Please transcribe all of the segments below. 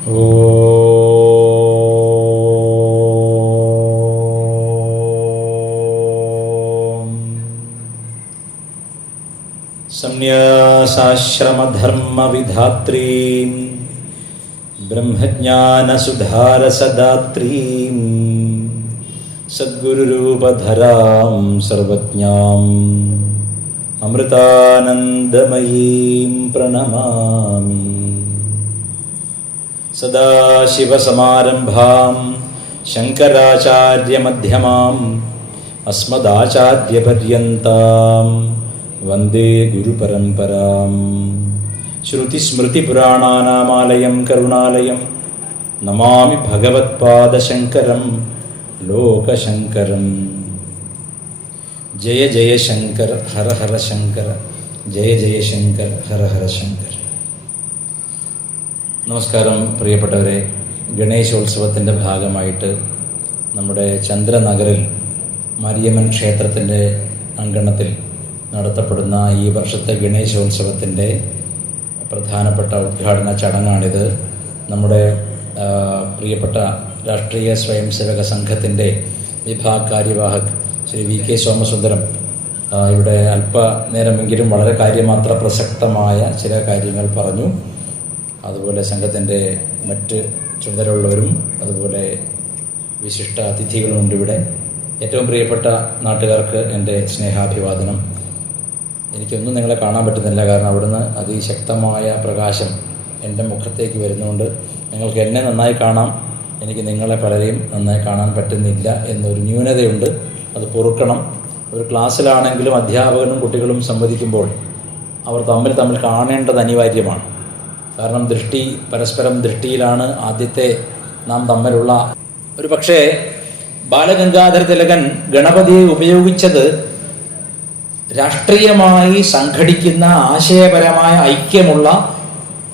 സംന്യാസാശ്രമധർമ്മവിധാത്രീം ബ്രഹ്മജ്ഞാനസുധാരസദാത്രീം സദ്ഗുരുരൂപധരാം സർവജ്ഞാം അമൃതാനന്ദമയീം പ്രണമാമി. സദാശിവസമാരംഭാം ശങ്കരാചാര്യമധ്യമാം അസ്മദാചാര്യപര്യന്താം വന്ദേ ഗുരുപരമ്പരാം. ശ്രുതിസ്മൃതിപുരാണാനാമാലയം കരുണാലയം നമാമി ഭഗവത്പാദശങ്കരം ലോകശങ്കരം. ജയ ജയ ശങ്കര ഹര ഹര ശങ്കര, ജയ ജയ ശങ്കര ഹര ഹര ശങ്കര. നമസ്കാരം പ്രിയപ്പെട്ടവരെ. ഗണേശോത്സവത്തിൻ്റെ ഭാഗമായിട്ട് നമ്മുടെ ചന്ദ്രനഗറിൽ മാരിയമ്മൻ ക്ഷേത്രത്തിൻ്റെ അങ്കണത്തിൽ നടത്തപ്പെടുന്ന ഈ വർഷത്തെ ഗണേശോത്സവത്തിൻ്റെ പ്രധാനപ്പെട്ട ഉദ്ഘാടന ചടങ്ങാണിത്. നമ്മുടെ പ്രിയപ്പെട്ട രാഷ്ട്രീയ സ്വയംസേവക സംഘത്തിൻ്റെ വിഭാഗ് കാര്യവാഹക് ശ്രീ വി കെ സോമസുന്ദരം ഇവിടെ അല്പനേരമെങ്കിലും വളരെ കാര്യമാത്ര പ്രസക്തമായ ചില കാര്യങ്ങൾ പറഞ്ഞു. അതുപോലെ സംഘത്തിൻ്റെ മറ്റ് ചുമതലയുള്ളവരും അതുപോലെ വിശിഷ്ട അതിഥികളുമുണ്ട് ഇവിടെ. ഏറ്റവും പ്രിയപ്പെട്ട നാട്ടുകാർക്ക് എൻ്റെ സ്നേഹാഭിവാദനം. എനിക്കൊന്നും നിങ്ങളെ കാണാൻ പറ്റുന്നില്ല, കാരണം അവിടുന്ന് അതിശക്തമായ പ്രകാശം എൻ്റെ മുഖത്തേക്ക് വരുന്നതുകൊണ്ട് നിങ്ങൾക്ക് എന്നെ നന്നായി കാണാം, എനിക്ക് നിങ്ങളെ പലരെയും നന്നായി കാണാൻ പറ്റുന്നില്ല എന്നൊരു ന്യൂനതയുണ്ട്. അത് പൊറുക്കണം. ഒരു ക്ലാസ്സിലാണെങ്കിലും അധ്യാപകനും കുട്ടികളും സംവദിക്കുമ്പോൾ അവർ തമ്മിൽ കാണേണ്ടത് അനിവാര്യമാണ്. കാരണം പരസ്പരം ദൃഷ്ടിയിലാണ് ആദ്യത്തെ നാം തമ്മിലുള്ള. ഒരു പക്ഷേ ബാലഗംഗാധര തിലകൻ ഗണപതിയെ ഉപയോഗിച്ചത് രാഷ്ട്രീയമായി സംഘടിക്കുന്ന ആശയപരമായ ഐക്യമുള്ള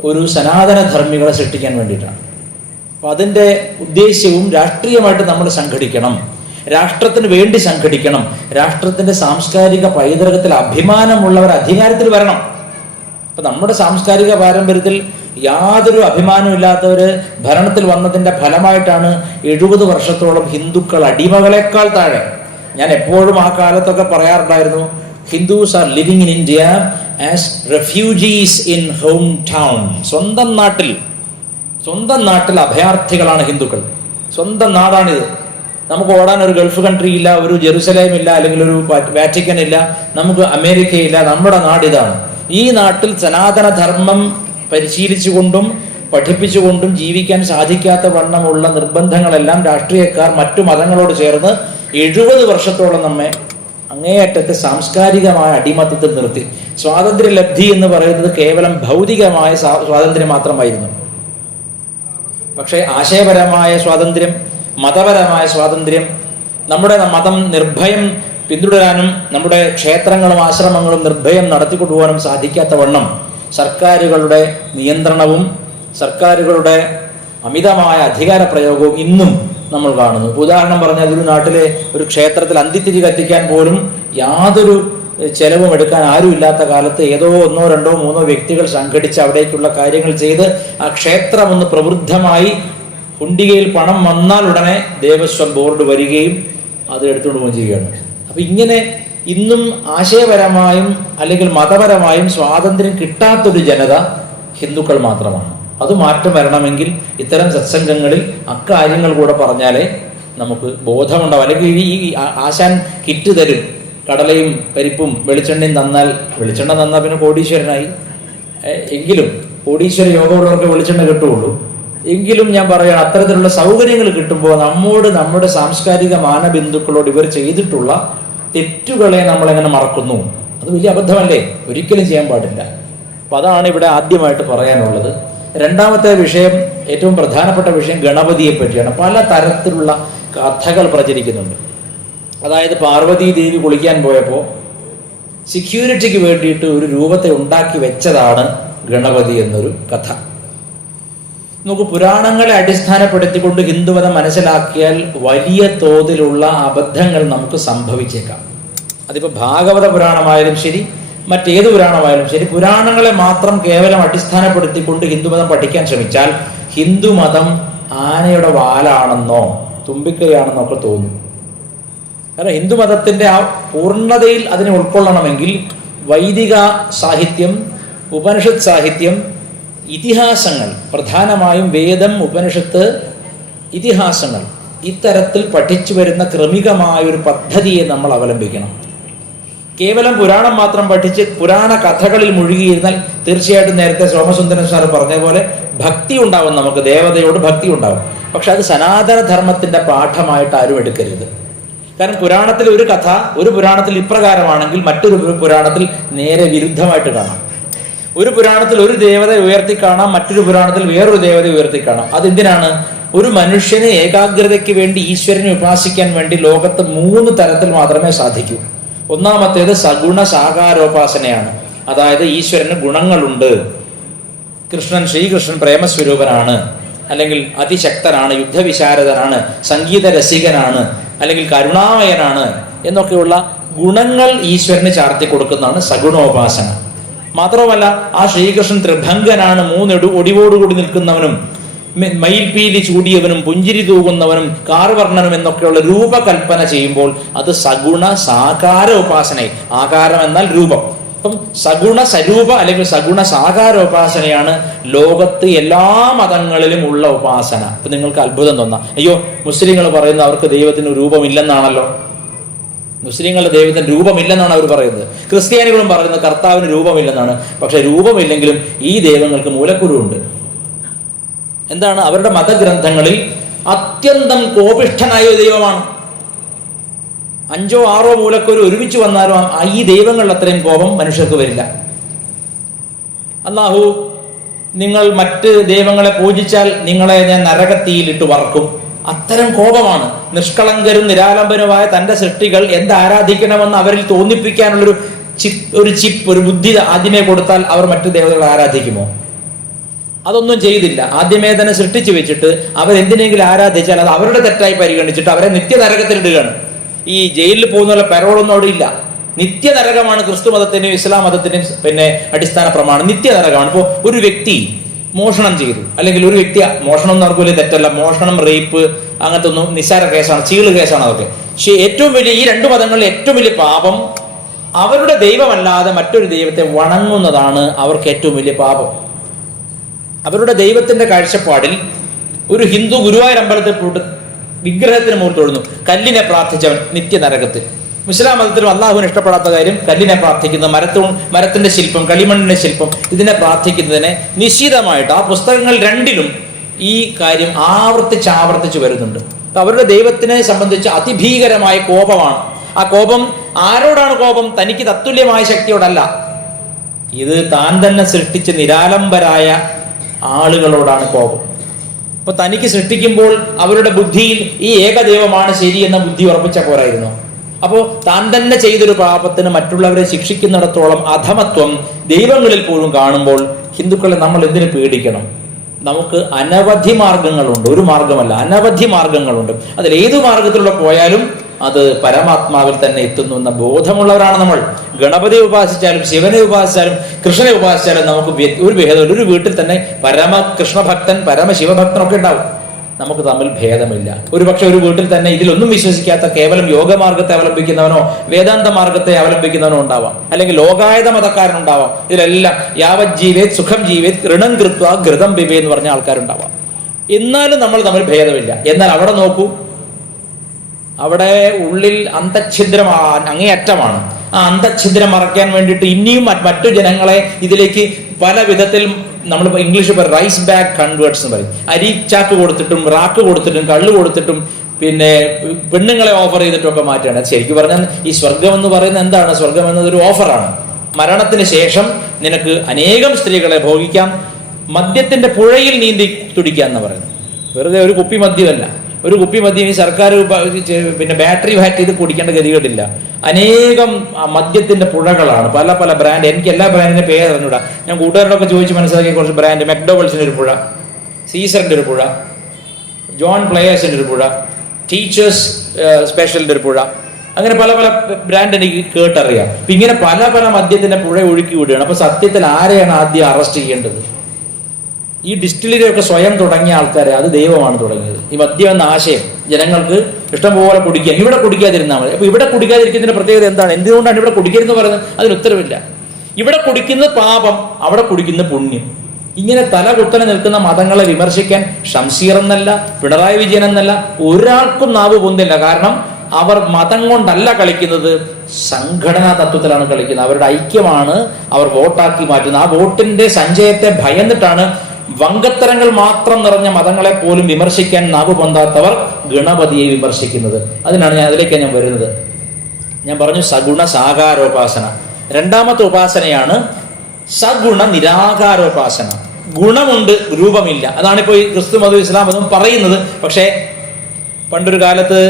ഒരു സനാതനധർമ്മികളെ സൃഷ്ടിക്കാൻ വേണ്ടിയിട്ടാണ്. അപ്പോൾ അതിൻ്റെ ഉദ്ദേശ്യവും രാഷ്ട്രീയമായിട്ട് നമ്മൾ സംഘടിക്കണം, രാഷ്ട്രത്തിന് വേണ്ടി സംഘടിക്കണം, രാഷ്ട്രത്തിൻ്റെ സാംസ്കാരിക പൈതൃകത്തിൽ അഭിമാനമുള്ളവർ അധികാരത്തിൽ വരണം. അപ്പം നമ്മുടെ സാംസ്കാരിക പാരമ്പര്യത്തിൽ യാതൊരു അഭിമാനമില്ലാത്തവർ ഭരണത്തിൽ വന്നതിൻ്റെ ഫലമായിട്ടാണ് 70 വർഷത്തോളം ഹിന്ദുക്കൾ അടിമകളെക്കാൾ താഴെ. ഞാൻ എപ്പോഴും ആ കാലത്തൊക്കെ പറയാറുണ്ടായിരുന്നു, Hindus are living in India as refugees in home town. സ്വന്തം നാട്ടിൽ അഭയാർത്ഥികളാണ് ഹിന്ദുക്കൾ. സ്വന്തം നാടാണിത്. നമുക്ക് ഓടാൻ ഒരു ഗൾഫ് കൺട്രി ഇല്ല, ഒരു ജെറുസലേം ഇല്ല, അല്ലെങ്കിൽ ഒരു വാറ്റിക്കൻ ഇല്ല, നമുക്ക് അമേരിക്കയില്ല. നമ്മുടെ നാടിതാണ്. ഈ നാട്ടിൽ സനാതന ധർമ്മം പരിശീലിച്ചുകൊണ്ടും പഠിപ്പിച്ചുകൊണ്ടും ജീവിക്കാൻ സാധിക്കാത്ത വണ്ണമുള്ള നിർബന്ധങ്ങളെല്ലാം രാഷ്ട്രീയക്കാർ മറ്റു മതങ്ങളോട് ചേർന്ന് 70 വർഷത്തോളം നമ്മെ അങ്ങേയറ്റത്തെ സാംസ്കാരികമായ അടിമത്തത്തിൽ നിർത്തി. സ്വാതന്ത്ര്യലബ്ധി എന്ന് പറയുന്നത് കേവലം ഭൗതികമായ സ്വാതന്ത്ര്യം മാത്രമായിരുന്നു. പക്ഷേ ആശയപരമായ സ്വാതന്ത്ര്യം, മതപരമായ സ്വാതന്ത്ര്യം, നമ്മുടെ മതം നിർഭയം പിന്തുടരാനും നമ്മുടെ ക്ഷേത്രങ്ങളും ആശ്രമങ്ങളും നിർഭയം നടത്തിക്കൊണ്ടുപോകാനും സാധിക്കാത്ത വണ്ണം സർക്കാരുകളുടെ നിയന്ത്രണവും സർക്കാരുകളുടെ അമിതമായ അധികാര പ്രയോഗവും ഇന്നും നമ്മൾ കാണുന്നു. ഉദാഹരണം പറഞ്ഞാൽ, ഒരു നാട്ടിലെ ഒരു ക്ഷേത്രത്തിൽ അന്തിത്തിരി കത്തിക്കാൻ പോലും യാതൊരു ചെലവും എടുക്കാൻ ആരും ഇല്ലാത്ത കാലത്ത് ഏതോ 1, 2, 3 വ്യക്തികൾ സംഘടിച്ച് അവിടേക്കുള്ള കാര്യങ്ങൾ ചെയ്ത് ആ ക്ഷേത്രം ഒന്ന് പ്രവൃദ്ധമായി ഹുണ്ടികയിൽ പണം വന്നാൽ ഉടനെ ദേവസ്വം ബോർഡ് വരികയും അത് എടുത്തുകൊണ്ട് പോവുകയും ചെയ്യുകയാണ്. അപ്പം ഇങ്ങനെ ഇന്നും ആശയപരമായും അല്ലെങ്കിൽ മതപരമായും സ്വാതന്ത്ര്യം കിട്ടാത്തൊരു ജനത ഹിന്ദുക്കൾ മാത്രമാണ്. അത് മാറ്റം വരണമെങ്കിൽ ഇത്തരം സത്സംഗങ്ങളിൽ അക്കാര്യങ്ങൾ കൂടെ പറഞ്ഞാലേ നമുക്ക് ബോധമുണ്ടാവും. അല്ലെങ്കിൽ ഈ ആശാൻ കിറ്റ് തരും, കടലയും പരിപ്പും വെളിച്ചെണ്ണയും തന്നാൽ, വെളിച്ചെണ്ണ തന്നാൽ പിന്നെ കോടീശ്വരനായി. എങ്കിലും കോടീശ്വര യോഗമുള്ളവർക്ക് വെളിച്ചെണ്ണ കിട്ടുകയുള്ളൂ. എങ്കിലും ഞാൻ പറയാം, അത്തരത്തിലുള്ള സൗകര്യങ്ങൾ കിട്ടുമ്പോൾ നമ്മുടെ സാംസ്കാരിക മാനബിന്ദുക്കളോട് ഇവർ ചെയ്തിട്ടുള്ള തെറ്റുകളെ നമ്മളെങ്ങനെ മറക്കുന്നു? അത് വലിയ അബദ്ധമല്ലേ? ഒരിക്കലും ചെയ്യാൻ പാടില്ല. അപ്പം അതാണ് ഇവിടെ ആദ്യമായിട്ട് പറയാനുള്ളത്. രണ്ടാമത്തെ വിഷയം, ഏറ്റവും പ്രധാനപ്പെട്ട വിഷയം ഗണപതിയെ പറ്റിയാണ്. പല തരത്തിലുള്ള കഥകൾ പ്രചരിക്കുന്നുണ്ട്. അതായത് പാർവതി ദേവി കുളിക്കാൻ പോയപ്പോൾ സെക്യൂരിറ്റിക്ക് വേണ്ടിയിട്ട് ഒരു രൂപത്തെ ഉണ്ടാക്കി വെച്ചതാണ് ഗണപതി എന്നൊരു കഥ. നമുക്ക് പുരാണങ്ങളെ അടിസ്ഥാനപ്പെടുത്തിക്കൊണ്ട് ഹിന്ദുമതം മനസ്സിലാക്കിയാൽ വലിയ തോതിലുള്ള അബദ്ധങ്ങൾ നമുക്ക് സംഭവിച്ചേക്കാം. അതിപ്പോൾ ഭാഗവത പുരാണമായാലും ശരി, മറ്റേത് പുരാണമായാലും ശരി, പുരാണങ്ങളെ മാത്രം കേവലം അടിസ്ഥാനപ്പെടുത്തിക്കൊണ്ട് ഹിന്ദുമതം പഠിക്കാൻ ശ്രമിച്ചാൽ ഹിന്ദുമതം ആനയുടെ വാലാണെന്നോ തുമ്പിക്കൈയാണെന്നോ ഒക്കെ തോന്നും. കാരണം ഹിന്ദുമതത്തിന്റെ ആ പൂർണ്ണതയിൽ അതിനെ ഉൾക്കൊള്ളണമെങ്കിൽ വൈദിക സാഹിത്യം, ഉപനിഷത്ത് സാഹിത്യം, ഇതിഹാസങ്ങൾ, പ്രധാനമായും വേദം, ഉപനിഷത്ത്, ഇതിഹാസങ്ങൾ, ഇത്തരത്തിൽ പഠിച്ചു വരുന്ന ക്രമികമായൊരു പദ്ധതിയെ നമ്മൾ അവലംബിക്കണം. കേവലം പുരാണം മാത്രം പഠിച്ച് പുരാണ കഥകളിൽ മുഴുകിയിരുന്നാൽ തീർച്ചയായിട്ടും നേരത്തെ സോമസുന്ദരൻ സാർ പറഞ്ഞ പോലെ ഭക്തി ഉണ്ടാവും, നമുക്ക് ദേവതയോട് ഭക്തി ഉണ്ടാവും. പക്ഷെ അത് സനാതന ധർമ്മത്തിന്റെ പാഠമായിട്ട് ആരും എടുക്കരുത്. കാരണം പുരാണത്തിൽ ഒരു കഥ ഒരു പുരാണത്തിൽ ഇപ്രകാരമാണെങ്കിൽ മറ്റൊരു പുരാണത്തിൽ നേരെ വിരുദ്ധമായിട്ട് കാണാം. ഒരു പുരാണത്തിൽ ഒരു ദേവത ഉയർത്തി കാണാം, മറ്റൊരു പുരാണത്തിൽ വേറൊരു ദേവത ഉയർത്തി കാണാം. അതെന്തിനാണ്? ഒരു മനുഷ്യന് ഏകാഗ്രതയ്ക്ക് വേണ്ടി ഈശ്വരനെ ഉപാസിക്കാൻ വേണ്ടി ലോകത്ത് 3 തരത്തിൽ മാത്രമേ സാധിക്കൂ. ഒന്നാമത്തേത് സഗുണ സാകാരോപാസനയാണ്. അതായത് ഈശ്വരന് ഗുണങ്ങളുണ്ട്. ശ്രീകൃഷ്ണൻ പ്രേമസ്വരൂപനാണ്, അല്ലെങ്കിൽ അതിശക്തനാണ്, യുദ്ധവിശാരദനാണ്, സംഗീത രസികനാണ്, അല്ലെങ്കിൽ കരുണാമയനാണ് എന്നൊക്കെയുള്ള ഗുണങ്ങൾ ഈശ്വരന് ചാർത്തി കൊടുക്കുന്നതാണ് സഗുണോപാസന. മാത്രമല്ല ആ ശ്രീകൃഷ്ണൻ ത്രിഭംഗനാണ്, 3 ഒടിവോടുകൂടി നിൽക്കുന്നവനും മയിൽപീലി ചൂടിയവനും പുഞ്ചിരി തൂകുന്നവനും കാർവർണ്ണനും എന്നൊക്കെയുള്ള രൂപകൽപ്പന ചെയ്യുമ്പോൾ അത് സഗുണ സാകാര ഉപാസന. ആകാരം എന്നാൽ രൂപം. അപ്പം സഗുണ സ്വരൂപ അല്ലെങ്കിൽ സഗുണ സാകാരോപാസനയാണ് ലോകത്ത് എല്ലാ മതങ്ങളിലും ഉള്ള ഉപാസന. അപ്പൊ നിങ്ങൾക്ക് അത്ഭുതം തോന്നാം, അയ്യോ മുസ്ലിങ്ങൾ പറയുന്ന അവർക്ക് ദൈവത്തിന് രൂപമില്ലെന്നാണല്ലോ. മുസ്ലിങ്ങളുടെ ദൈവത്തിന് രൂപമില്ലെന്നാണ് അവർ പറയുന്നത്. ക്രിസ്ത്യാനികളും പറയുന്നത് കർത്താവിന് രൂപമില്ലെന്നാണ്. പക്ഷെ രൂപമില്ലെങ്കിലും ഈ ദൈവങ്ങൾക്ക് മൂലക്കുരുവുണ്ട്. എന്താണ്? അവരുടെ മതഗ്രന്ഥങ്ങളിൽ അത്യന്തം കോപിഷ്ഠനായ ഒരു ദൈവമാണ്. 5 or 6 മൂലക്കുരു ഒരുമിച്ച് വന്നാലും ഈ ദൈവങ്ങളിൽ അത്രയും കോപം മനുഷ്യർക്ക് വരില്ല. അല്ലാഹു, നിങ്ങൾ മറ്റ് ദൈവങ്ങളെ പൂജിച്ചാൽ നിങ്ങളെ ഞാൻ നരകത്തിയിലിട്ട് വറക്കും. അത്തരം കോപമാണ്. നിഷ്കളങ്കരും നിരാലംബനുമായ തന്റെ സൃഷ്ടികൾ എന്താരാധിക്കണമെന്ന് അവരിൽ തോന്നിപ്പിക്കാനുള്ളൊരു ഒരു ബുദ്ധി ആദ്യമേ കൊടുത്താൽ അവർ മറ്റു ദേവതകളെ ആരാധിക്കുമോ? അതൊന്നും ചെയ്തില്ല. ആദ്യമേ തന്നെ സൃഷ്ടിച്ചു വെച്ചിട്ട് അവരെന്തിനെങ്കിലും ആരാധിച്ചാൽ അത് അവരുടെ തെറ്റായി പരിഗണിച്ചിട്ട് അവരെ നിത്യനരകത്തിലിടുകയാണ്. ഈ ജയിലിൽ പോകുന്ന പരോളൊന്നും അവിടെ ഇല്ല. നിത്യനരകമാണ് ക്രിസ്തു മതത്തിന്റെയും ഇസ്ലാം മതത്തിന്റെയും അടിസ്ഥാന പ്രമാണം. നിത്യനരകമാണ്. ഇപ്പോൾ ഒരു വ്യക്തി മോഷണം ചെയ്തു, അല്ലെങ്കിൽ ഒരു വ്യക്തി മോഷണം എന്ന് അവർക്ക് വലിയ തെറ്റല്ല, മോഷണം, റേപ്പ് അങ്ങനത്തെ ഒന്നും നിസ്സാര കേസാണ്, ചീള് കേസാണ് അതൊക്കെ. പക്ഷെ ഏറ്റവും വലിയ ഈ 2 മതങ്ങളിൽ ഏറ്റവും വലിയ പാപം അവരുടെ ദൈവമല്ലാതെ മറ്റൊരു ദൈവത്തെ വണങ്ങുന്നതാണ് അവർക്ക് ഏറ്റവും വലിയ പാപം. അവരുടെ ദൈവത്തിന്റെ കാഴ്ചപ്പാടിൽ ഒരു ഹിന്ദു ഗുരുവായൂർ അമ്പലത്തിൽ പോയിട്ട് വിഗ്രഹത്തിന് മുകളിൽ തൊഴുന്നു, കല്ലിനെ പ്രാർത്ഥിച്ചവൻ നിത്യനരകത്തിൽ. മുസ്ലിം മതത്തിലും അള്ളാഹുവിന് ഇഷ്ടപ്പെടാത്ത കാര്യം കല്ലിനെ പ്രാർത്ഥിക്കുന്ന, മരത്തിന്റെ ശില്പം, കളിമണ്ണിന്റെ ശില്പം, ഇതിനെ പ്രാർത്ഥിക്കുന്നതിനെ നിശ്ചിതമായിട്ട് ആ പുസ്തകങ്ങൾ 2ലും ഈ കാര്യം ആവർത്തിച്ച് വരുന്നുണ്ട്. അവരുടെ ദൈവത്തിനെ സംബന്ധിച്ച് അതിഭീകരമായ കോപമാണ്. ആ കോപം ആരോടാണ് കോപം? തനിക്ക് തത്തുല്യമായ ശക്തിയോടല്ല. ഇത് താൻ തന്നെ സൃഷ്ടിച്ച് നിരാലംബരായ ആളുകളോടാണ് കോപം. അപ്പൊ തനിക്ക് സൃഷ്ടിക്കുമ്പോൾ അവരുടെ ബുദ്ധിയിൽ ഈ ഏകദൈവമാണ് ശരി എന്ന ബുദ്ധി ഉറപ്പിച്ച പോരായിരുന്നു. അപ്പോൾ താൻ തന്നെ ചെയ്തൊരു പാപത്തിന് മറ്റുള്ളവരെ ശിക്ഷിക്കുന്നിടത്തോളം അധമത്വം ദൈവങ്ങളിൽ പോലും കാണുമ്പോൾ ഹിന്ദുക്കളെ നമ്മൾ എന്തിനു പേടിക്കണം? നമുക്ക് അനവധി മാർഗങ്ങളുണ്ട്. ഒരു മാർഗമല്ല, അനവധി മാർഗങ്ങളുണ്ട്. അതിലേതു മാർഗത്തിലൂടെ പോയാലും അത് പരമാത്മാവിൽ തന്നെ എത്തുന്നു എന്ന ബോധമുള്ളവരാണ് നമ്മൾ. ഗണപതിയെ ഉപാസിച്ചാലും ശിവനെ ഉപാസിച്ചാലും കൃഷ്ണനെ ഉപാസിച്ചാലും നമുക്ക് ഒരു ഭേദമില്ല. ഒരു വീട്ടിൽ തന്നെ പരമ കൃഷ്ണഭക്തൻ, പരമ ശിവഭക്തനൊക്കെ ഉണ്ടാവും. നമുക്ക് തമ്മിൽ ഭേദമില്ല. ഒരുപക്ഷെ ഒരു വീട്ടിൽ തന്നെ ഇതിലൊന്നും വിശ്വസിക്കാത്ത കേവലം യോഗമാർഗത്തെ അവലംബിക്കുന്നവനോ വേദാന്ത മാർഗത്തെ അവലംബിക്കുന്നവനോ ഉണ്ടാവാം, അല്ലെങ്കിൽ ലോകായത മതക്കാരനുണ്ടാവാം. ഇതിലെല്ലാം യാവത് ജീവേത് സുഖം ജീവേത് ഋണം കൃത്വ ഘൃതം പിബേ എന്ന് പറഞ്ഞ ആൾക്കാരുണ്ടാവാം. എന്നാലും നമ്മൾ തമ്മിൽ ഭേദമില്ല. എന്നാൽ അവിടെ നോക്കൂ, അവിടെ ഉള്ളിൽ അന്തഛിദ്രം അങ്ങേയറ്റമാണ്. ആ അന്തഛിദ്രം മറയ്ക്കാൻ വേണ്ടിയിട്ട് ഇനിയും മറ്റു ജനങ്ങളെ ഇതിലേക്ക് പല വിധത്തിൽ നമ്മൾ ഇംഗ്ലീഷ് റൈസ് ബാഗ് കൺവേർട്സ് എന്ന് പറയും. അരി ചാക്ക് കൊടുത്തിട്ടും റാക്ക് കൊടുത്തിട്ടും കള്ള് കൊടുത്തിട്ടും പിന്നെ പെണ്ണുങ്ങളെ ഓഫർ ചെയ്തിട്ടൊക്കെ മാറ്റുകയാണ്. ശരിക്കും പറഞ്ഞാൽ ഈ സ്വർഗം എന്ന് പറയുന്നത് എന്താണ്? സ്വർഗം എന്നതൊരു ഓഫറാണ്. മരണത്തിന് ശേഷം നിനക്ക് അനേകം സ്ത്രീകളെ ഭോഗിക്കാം, മദ്യത്തിന്റെ പുഴയിൽ നീന്തി തുടിക്കുക എന്ന് പറയുന്നത്. വെറുതെ ഒരു കുപ്പി മദ്യമല്ല. ഒരു കുപ്പി മദ്യം ഈ സർക്കാർ പിന്നെ ബാറ്ററി വാറ്റ് ചെയ്ത് കുടിക്കേണ്ട ഗതികേടില്ല. അനേകം മദ്യത്തിന്റെ പുഴകളാണ്. പല പല ബ്രാൻഡ്. എനിക്ക് എല്ലാ ബ്രാൻഡിന്റെ പേര് അറിഞ്ഞൂടാ. ഞാൻ കൂട്ടുകാരോടൊക്കെ ചോദിച്ച് മനസ്സിലാക്കിയ കുറച്ച് ബ്രാൻഡ്. മെക്ഡോവൽസിന്റെ ഒരു പുഴ, സീസറിന്റെ ഒരു പുഴ, ജോൺ പ്ലേയേഴ്സിന്റെ ഒരു പുഴ, ടീച്ചേഴ്സ് സ്പെഷ്യലിന്റെ ഒരു പുഴ, അങ്ങനെ പല പല ബ്രാൻഡ് എനിക്ക് കേട്ടറിയാം. അപ്പൊ ഇങ്ങനെ പല പല മദ്യത്തിന്റെ പുഴ ഒഴുക്കി വിടുകയാണ്. അപ്പൊ സത്യത്തിൽ ആരെയാണ് ആദ്യം അറസ്റ്റ് ചെയ്യേണ്ടത്? ഈ ഡിസ്റ്റിലറിയൊക്കെ സ്വയം തുടങ്ങിയ ആൾക്കാരെ, അത് ദൈവമാണ് തുടങ്ങിയത്. ഈ മദ്യം എന്ന ആശയം ജനങ്ങൾക്ക് ഇഷ്ടംപോലെ കുടിക്കുക, ഇവിടെ കുടിക്കാതിരുന്നാൽ മതി. അപ്പൊ ഇവിടെ കുടിക്കാതിരിക്കുന്നതിന്റെ പ്രത്യേകത എന്താണ്? എന്തുകൊണ്ടാണ് ഇവിടെ കുടിക്കരുതെന്ന് പറയുന്നത്? അതിന് ഉത്തരവില്ല. ഇവിടെ കുടിക്കുന്ന പാപം, അവിടെ കുടിക്കുന്ന പുണ്യം. ഇങ്ങനെ തല കുത്തനെ നിൽക്കുന്ന മതങ്ങളെ വിമർശിക്കാൻ ഷംസീർ എന്നല്ല, പിണറായി വിജയൻ എന്നല്ല, ഒരാൾക്കും നാവ് പൊന്തില്ല. കാരണം അവർ മതം കൊണ്ടല്ല കളിക്കുന്നത്, സംഘടനാ തത്വത്തിലാണ് കളിക്കുന്നത്. അവരുടെ ഐക്യമാണ് അവർ വോട്ടാക്കി മാറ്റുന്നത്. ആ വോട്ടിന്റെ സഞ്ചയത്തെ ഭയന്നിട്ടാണ് വങ്കത്തരങ്ങൾ മാത്രം നിറഞ്ഞ മതങ്ങളെ പോലും വിമർശിക്കാൻ നാവ് പൊന്താത്തവർ ഗണപതിയെ വിമർശിക്കുന്നത്. അതിലേക്കാണ് ഞാൻ വരുന്നത്. ഞാൻ പറഞ്ഞു സഗുണ സാകാരോപാസന. രണ്ടാമത്തെ ഉപാസനയാണ് സഗുണ നിരാകാരോപാസന. ഗുണമുണ്ട്, രൂപമില്ല. അതാണിപ്പോ ഈ ക്രിസ്തു മതം ഇസ്ലാം മതം പറയുന്നത്. പക്ഷേ പണ്ടൊരു കാലത്ത്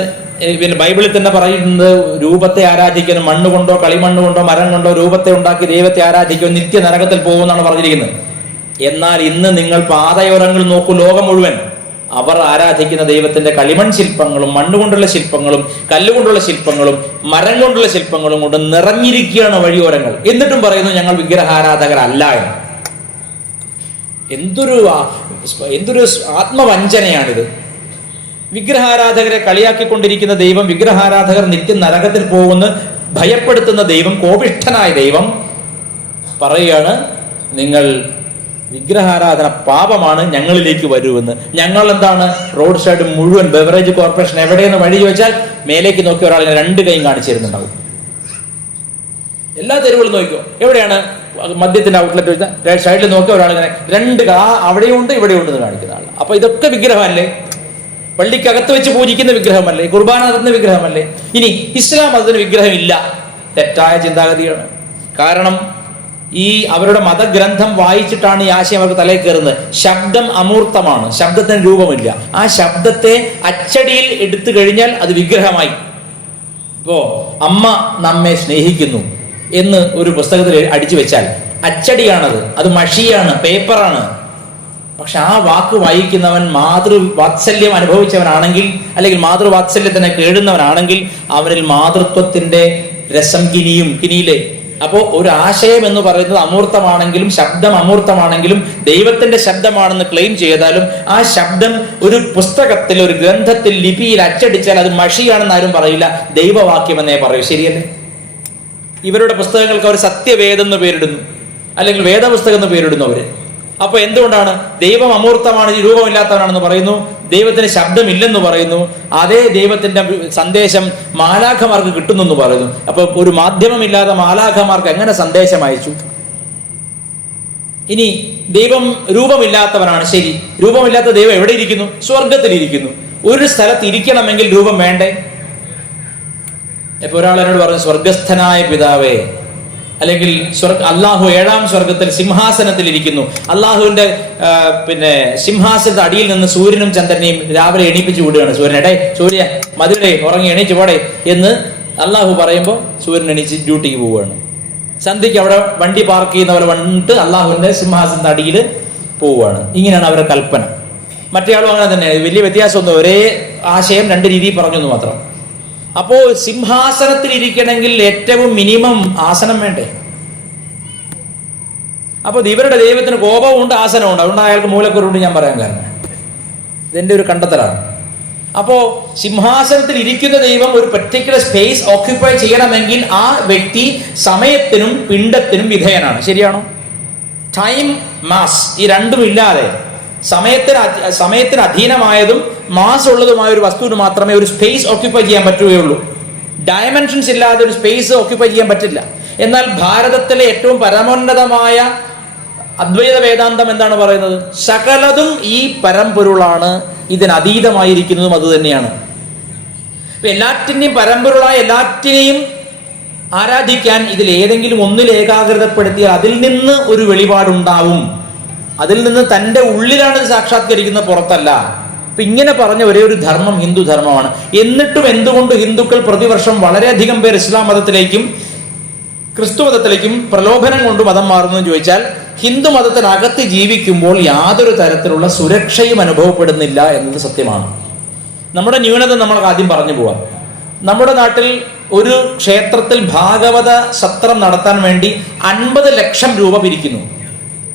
പിന്നെ ബൈബിളിൽ തന്നെ പറയുന്നത് രൂപത്തെ ആരാധിക്കുന്നു, മണ്ണുകൊണ്ടോ കളിമണ്ണ് കൊണ്ടോ മരം കൊണ്ടോ രൂപത്തെ ഉണ്ടാക്കി ദൈവത്തെ ആരാധിക്കും, നിത്യ നരകത്തിൽ പോകുമെന്നാണ് പറഞ്ഞിരിക്കുന്നത്. എന്നാൽ ഇന്ന് നിങ്ങൾ പാതയോരങ്ങൾ നോക്കൂ, ലോകം മുഴുവൻ അവർ ആരാധിക്കുന്ന ദൈവത്തിന്റെ കളിമൺ ശില്പങ്ങളും മണ്ണുകൊണ്ടുള്ള ശില്പങ്ങളും കല്ലുകൊണ്ടുള്ള ശില്പങ്ങളും മരം കൊണ്ടുള്ള ശില്പങ്ങളും കൊണ്ട് നിറഞ്ഞിരിക്കുകയാണ് വഴിയോരങ്ങൾ. എന്നിട്ടും പറയുന്നു ഞങ്ങൾ വിഗ്രഹാരാധകരല്ല എന്ന്. എന്തൊരു ആത്മവഞ്ചനയാണിത്. വിഗ്രഹാരാധകരെ കളിയാക്കിക്കൊണ്ടിരിക്കുന്ന ദൈവം, വിഗ്രഹാരാധകർ നിത്യം നരകത്തിൽ പോകുന്ന ഭയപ്പെടുത്തുന്ന ദൈവം, കോപിഷ്ഠനായ ദൈവം പറയുകയാണ് നിങ്ങൾ വിഗ്രഹാരാധന പാപമാണ്, ഞങ്ങളിലേക്ക് വരുമെന്ന്. ഞങ്ങൾ എന്താണ്? റോഡ് സൈഡ് മുഴുവൻ ബെവറേജ് കോർപ്പറേഷൻ എവിടെയെന്ന് വഴി ചോദിച്ചാൽ മേലേക്ക് നോക്കി ഒരാളിനെ രണ്ട് കൈയും കാണിച്ചു തരുന്നുണ്ടാവും. എല്ലാ തെരുവുകളും നോക്കിയോ, എവിടെയാണ് മദ്യത്തിന്റെ ഔട്ട്ലെറ്റ് വെച്ചാൽ സൈഡിൽ നോക്കി ഒരാളിങ്ങനെ രണ്ട് അവിടെയുണ്ട് ഇവിടെയുണ്ട് എന്ന് കാണിക്കുന്ന ആൾ. അപ്പൊ ഇതൊക്കെ വിഗ്രഹമല്ലേ? പള്ളിക്കകത്ത് വെച്ച് പൂജിക്കുന്ന വിഗ്രഹമല്ലേ? കുർബാന നടത്തുന്ന വിഗ്രഹമല്ലേ? ഇനി ഇസ്ലാം മതത്തിന് വിഗ്രഹമില്ല, തെറ്റായ ചിന്താഗതിയാണ്. കാരണം ഈ അവരുടെ മതഗ്രന്ഥം വായിച്ചിട്ടാണ് ഈ ആശയം അവർക്ക് തലയിൽ കയറുന്നത്. ശബ്ദം അമൂർത്തമാണ്, ശബ്ദത്തിന് രൂപമില്ല. ആ ശബ്ദത്തെ അച്ചടിയിൽ എടുത്തു കഴിഞ്ഞാൽ അത് വിഗ്രഹമായി. ഇപ്പോ അമ്മ നമ്മെ സ്നേഹിക്കുന്നു എന്ന് ഒരു പുസ്തകത്തിൽ അടിച്ചു വെച്ചാൽ അച്ചടിയാണത്, അത് മഷിയാണ്, പേപ്പറാണ്. പക്ഷെ ആ വാക്ക് വായിക്കുന്നവൻ മാതൃവാത്സല്യം അനുഭവിച്ചവനാണെങ്കിൽ, അല്ലെങ്കിൽ മാതൃവാത്സല്യത്തിനെ കേഴുന്നവനാണെങ്കിൽ അവരിൽ മാതൃത്വത്തിന്റെ രസം കിനിയില്ലേ. അപ്പോ ഒരു ആശയം എന്ന് പറയുന്നത് അമൂർത്തമാണെങ്കിലും, ശബ്ദം അമൂർത്തമാണെങ്കിലും, ദൈവത്തിന്റെ ശബ്ദമാണെന്ന് ക്ലെയിം ചെയ്താലും ആ ശബ്ദം ഒരു പുസ്തകത്തിൽ, ഒരു ഗ്രന്ഥത്തിൽ, ലിപിയിൽ അച്ചടിച്ചാൽ അത് മഷിയാണെന്ന് ആരും പറയില്ല, ദൈവവാക്യം എന്നേ പറയൂ. ശരിയല്ലേ? ഇവരുടെ പുസ്തകങ്ങൾക്ക് അവർ സത്യവേദം എന്ന് പേരിടുന്നു, അല്ലെങ്കിൽ വേദപുസ്തകം എന്ന് പേരിടുന്നു അവര്. അപ്പൊ എന്തുകൊണ്ടാണ്? ദൈവം അമൂർത്തമാണ്, രൂപമില്ലാത്തവനാണെന്ന് പറയുന്നു, ദൈവത്തിന് ശബ്ദമില്ലെന്ന് പറയുന്നു, അതേ ദൈവത്തിന്റെ സന്ദേശം മാലാഖമാർക്ക് കിട്ടുന്നെന്ന് പറയുന്നു. അപ്പൊ ഒരു മാധ്യമമില്ലാതെ മാലാഖമാർക്ക് എങ്ങനെ സന്ദേശം അയച്ചു? ഇനി ദൈവം രൂപമില്ലാത്തവനാണ്, ശരി. രൂപമില്ലാത്ത ദൈവം എവിടെ ഇരിക്കുന്നു? സ്വർഗത്തിലിരിക്കുന്നു. ഒരു സ്ഥലത്ത് ഇരിക്കണമെങ്കിൽ രൂപം വേണ്ടേ? ഇപ്പൊ ഒരാൾ എന്നോട് പറഞ്ഞു, സ്വർഗസ്ഥനായ പിതാവേ, അല്ലെങ്കിൽ അള്ളാഹു 7ാം സ്വർഗത്തിൽ സിംഹാസനത്തിൽ ഇരിക്കുന്നു. അള്ളാഹുവിന്റെ സിംഹാസനത്തിന്റെ അടിയിൽ നിന്ന് സൂര്യനും ചന്ദ്രനെയും രാവിലെ എണീപ്പിച്ചു വിടുകയാണ്. സൂര്യ മതിയുടെ ഉറങ്ങി എണീച്ചു പോടെ എന്ന് അള്ളാഹു പറയുമ്പോൾ സൂര്യൻ എണീച്ച് ഡ്യൂട്ടിക്ക് പോവുകയാണ്. സന്ധ്യയ്ക്ക് അവിടെ വണ്ടി പാർക്ക് ചെയ്യുന്ന പോലെ വന്നിട്ട് അള്ളാഹുവിന്റെ സിംഹാസനത്തിന്റെ അടിയിൽ പോവുകയാണ്. ഇങ്ങനെയാണ് അവരുടെ കൽപ്പന. മറ്റേയാളും അങ്ങനെ തന്നെയാണ്. വലിയ വ്യത്യാസമൊന്നും, ഒരേ ആശയം രണ്ട് രീതിയിൽ പറഞ്ഞെന്ന് മാത്രം. അപ്പോ സിംഹാസനത്തിൽ ഇരിക്കണമെങ്കിൽ ഏറ്റവും മിനിമം ആസനം വേണ്ടേ? അപ്പൊ ഇവരുടെ ദൈവത്തിന് കോപമുണ്ട്, ആസനമുണ്ട്. അതുകൊണ്ട് അയാൾക്ക് മൂലക്കുറുണ്ട് ഞാൻ പറയാൻ കാരണം ഇതെന്റെ ഒരു കണ്ടെത്തലാണ്. അപ്പോ സിംഹാസനത്തിൽ ഇരിക്കുന്ന ദൈവം ഒരു പർട്ടിക്കുലർ സ്പേസ് ഓക്യുപ്പൈ ചെയ്യണമെങ്കിൽ ആ വ്യക്തി സമയത്തിനും പിണ്ഡത്തിനും വിധേയനാണ്. ശരിയാണോ? ടൈം, മാസ്, ഈ രണ്ടും ഇല്ലാതെ സമയത്തിന് അധീനമായതും മാസ് ഉള്ളതുമായ ഒരു വസ്തുവിന് മാത്രമേ ഒരു സ്പേസ് ഓക്യുപ്പൈ ചെയ്യാൻ പറ്റുകയുള്ളൂ. ഡയമെൻഷൻസ് ഇല്ലാതെ ഒരു സ്പേസ് ഓക്യുപ്പൈ ചെയ്യാൻ പറ്റില്ല. എന്നാൽ ഭാരതത്തിലെ ഏറ്റവും പരമോന്നതമായ അദ്വൈത വേദാന്തം എന്താണ് പറയുന്നത്? സകലതും ഈ പരമ്പൊരുളാണ്, ഇതിനതീതമായിരിക്കുന്നതും അത് തന്നെയാണ്. എല്ലാറ്റിനെയും പരമ്പൊരുളായ എല്ലാറ്റിനെയും ആരാധിക്കാൻ ഇതിൽ ഏതെങ്കിലും ഒന്നിൽ ഏകാഗ്രതപ്പെടുത്തിയാൽ അതിൽ നിന്ന് ഒരു വെളിപാടുണ്ടാവും. അതിൽ നിന്ന് തൻ്റെ ഉള്ളിലാണ് ഇത് സാക്ഷാത്കരിക്കുന്നത്, പുറത്തല്ല. അപ്പൊ ഇങ്ങനെ പറഞ്ഞ ഒരേ ഒരു ധർമ്മം ഹിന്ദു ധർമ്മമാണ്. എന്നിട്ടും എന്തുകൊണ്ട് ഹിന്ദുക്കൾ പ്രതിവർഷം വളരെയധികം പേർ ഇസ്ലാം മതത്തിലേക്കും ക്രിസ്തു മതത്തിലേക്കും പ്രലോഭനം കൊണ്ട് മതം മാറുന്നു എന്ന് ചോദിച്ചാൽ, ഹിന്ദു മതത്തിനകത്ത് ജീവിക്കുമ്പോൾ യാതൊരു തരത്തിലുള്ള സുരക്ഷയും അനുഭവപ്പെടുന്നില്ല എന്നത് സത്യമാണ്. നമ്മുടെ ന്യൂനത നമ്മൾ ആദ്യം പറഞ്ഞു പോവാം. നമ്മുടെ നാട്ടിൽ ഒരു ക്ഷേത്രത്തിൽ ഭാഗവത സത്രം നടത്താൻ വേണ്ടി 50 ലക്ഷം രൂപ പിരിക്കുന്നു,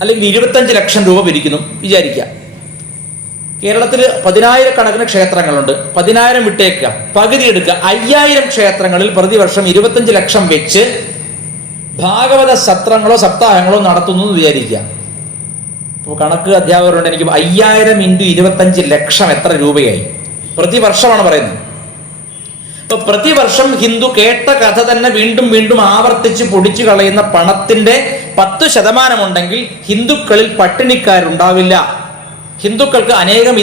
അല്ലെങ്കിൽ 25 ലക്ഷം രൂപ പിരിക്കുന്നു വിചാരിക്കുക. കേരളത്തിൽ 10,000 ക്ഷേത്രങ്ങളുണ്ട്. 10,000 വിട്ടേക്കുക, പകുതി എടുക്കുക. 5,000 ക്ഷേത്രങ്ങളിൽ പ്രതിവർഷം 25 ലക്ഷം വെച്ച് ഭാഗവത സത്രങ്ങളോ സപ്താഹങ്ങളോ നടത്തുന്നു എന്ന് വിചാരിക്കുക. ഇപ്പോൾ കണക്ക് അധ്യാപകരുണ്ട്. എനിക്ക് 5,000 × 25 ലക്ഷം എത്ര രൂപയായി? പ്രതിവർഷമാണ് പറയുന്നത്. അപ്പൊ പ്രതിവർഷം ഹിന്ദു കേട്ട കഥ തന്നെ വീണ്ടും വീണ്ടും ആവർത്തിച്ച് പൊടിച്ചു കളയുന്ന പണത്തിന്റെ 10% ഉണ്ടെങ്കിൽ ഹിന്ദുക്കളിൽ പട്ടിണിക്കാരുണ്ടാവില്ല. ഹിന്ദുക്കൾക്ക്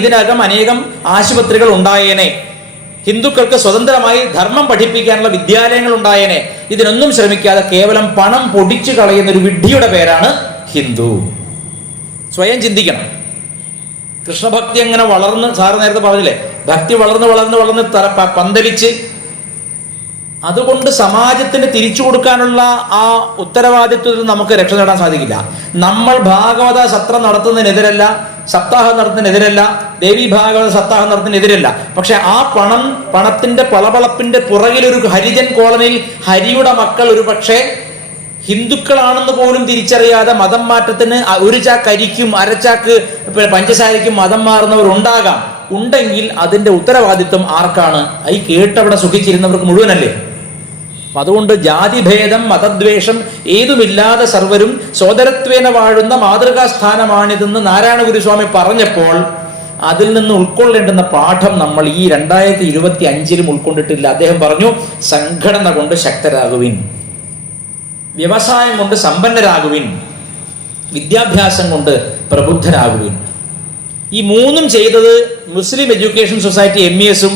ഇതിനകം അനേകം ആശുപത്രികൾ ഉണ്ടായേനെ. ഹിന്ദുക്കൾക്ക് സ്വതന്ത്രമായി ധർമ്മം പഠിപ്പിക്കാനുള്ള വിദ്യാലയങ്ങൾ ഉണ്ടായേനെ. ഇതിനൊന്നും ശ്രമിക്കാതെ കേവലം പണം പൊടിച്ചു കളയുന്ന ഒരു വിഡ്ഢിയുടെ പേരാണ് ഹിന്ദു. സ്വയം ചിന്തിക്കണം. കൃഷ്ണഭക്തി അങ്ങനെ വളർന്ന്, സാറ് നേരത്തെ പറഞ്ഞില്ലേ, ഭക്തി വളർന്ന് പന്തലിച്ച്, അതുകൊണ്ട് സമാജത്തിന് തിരിച്ചു കൊടുക്കാനുള്ള ആ ഉത്തരവാദിത്വത്തിൽ നമുക്ക് രക്ഷ നേടാൻ സാധിക്കില്ല. നമ്മൾ ഭാഗവത സത്രം നടത്തുന്നതിനെതിരല്ല, സപ്താഹം നടത്തുന്നതിനെതിരല്ല, ദേവി ഭാഗവത സപ്താഹം നടത്തുന്നതിനെതിരല്ല. പക്ഷെ ആ പണത്തിന്റെ പളപളപ്പിന്റെ പുറകിലൊരു ഹരിജൻ കോളനിയിൽ ഹരിയുടെ മക്കൾ ഒരു പക്ഷേ ഹിന്ദുക്കളാണെന്ന് പോലും തിരിച്ചറിയാതെ മതം മാറ്റത്തിന് ഒരു ചാക്ക് അരിക്കും അരച്ചാക്ക് പഞ്ചസാരയ്ക്കും മതം മാറുന്നവർ ഉണ്ടാകാം. ഉണ്ടെങ്കിൽ അതിന്റെ ഉത്തരവാദിത്വം ആർക്കാണ്? ഈ കേട്ടവിടെ സുഖിച്ചിരുന്നവർക്ക് മുഴുവനല്ലേ? അപ്പൊ അതുകൊണ്ട് ജാതിഭേദം മതദ്വേഷം ഏതുമില്ലാതെ സർവരും സോദരത്വേന വാഴുന്ന മാതൃകാസ്ഥാനമാണിതെന്ന് നാരായണ ഗുരുസ്വാമി പറഞ്ഞപ്പോൾ അതിൽ നിന്ന് ഉൾക്കൊള്ളേണ്ടുന്ന പാഠം നമ്മൾ ഈ 2025 ഉൾക്കൊണ്ടിട്ടില്ല. അദ്ദേഹം പറഞ്ഞു, സംഘടന കൊണ്ട് ശക്തരാകുവിൻ, വ്യവസായം കൊണ്ട് സമ്പന്നരാകുവിൻ, വിദ്യാഭ്യാസം കൊണ്ട് പ്രബുദ്ധരാകുവിൻ. ഈ മൂന്നും ചെയ്തത് മുസ്ലിം എഡ്യൂക്കേഷൻ സൊസൈറ്റി MES-ഉം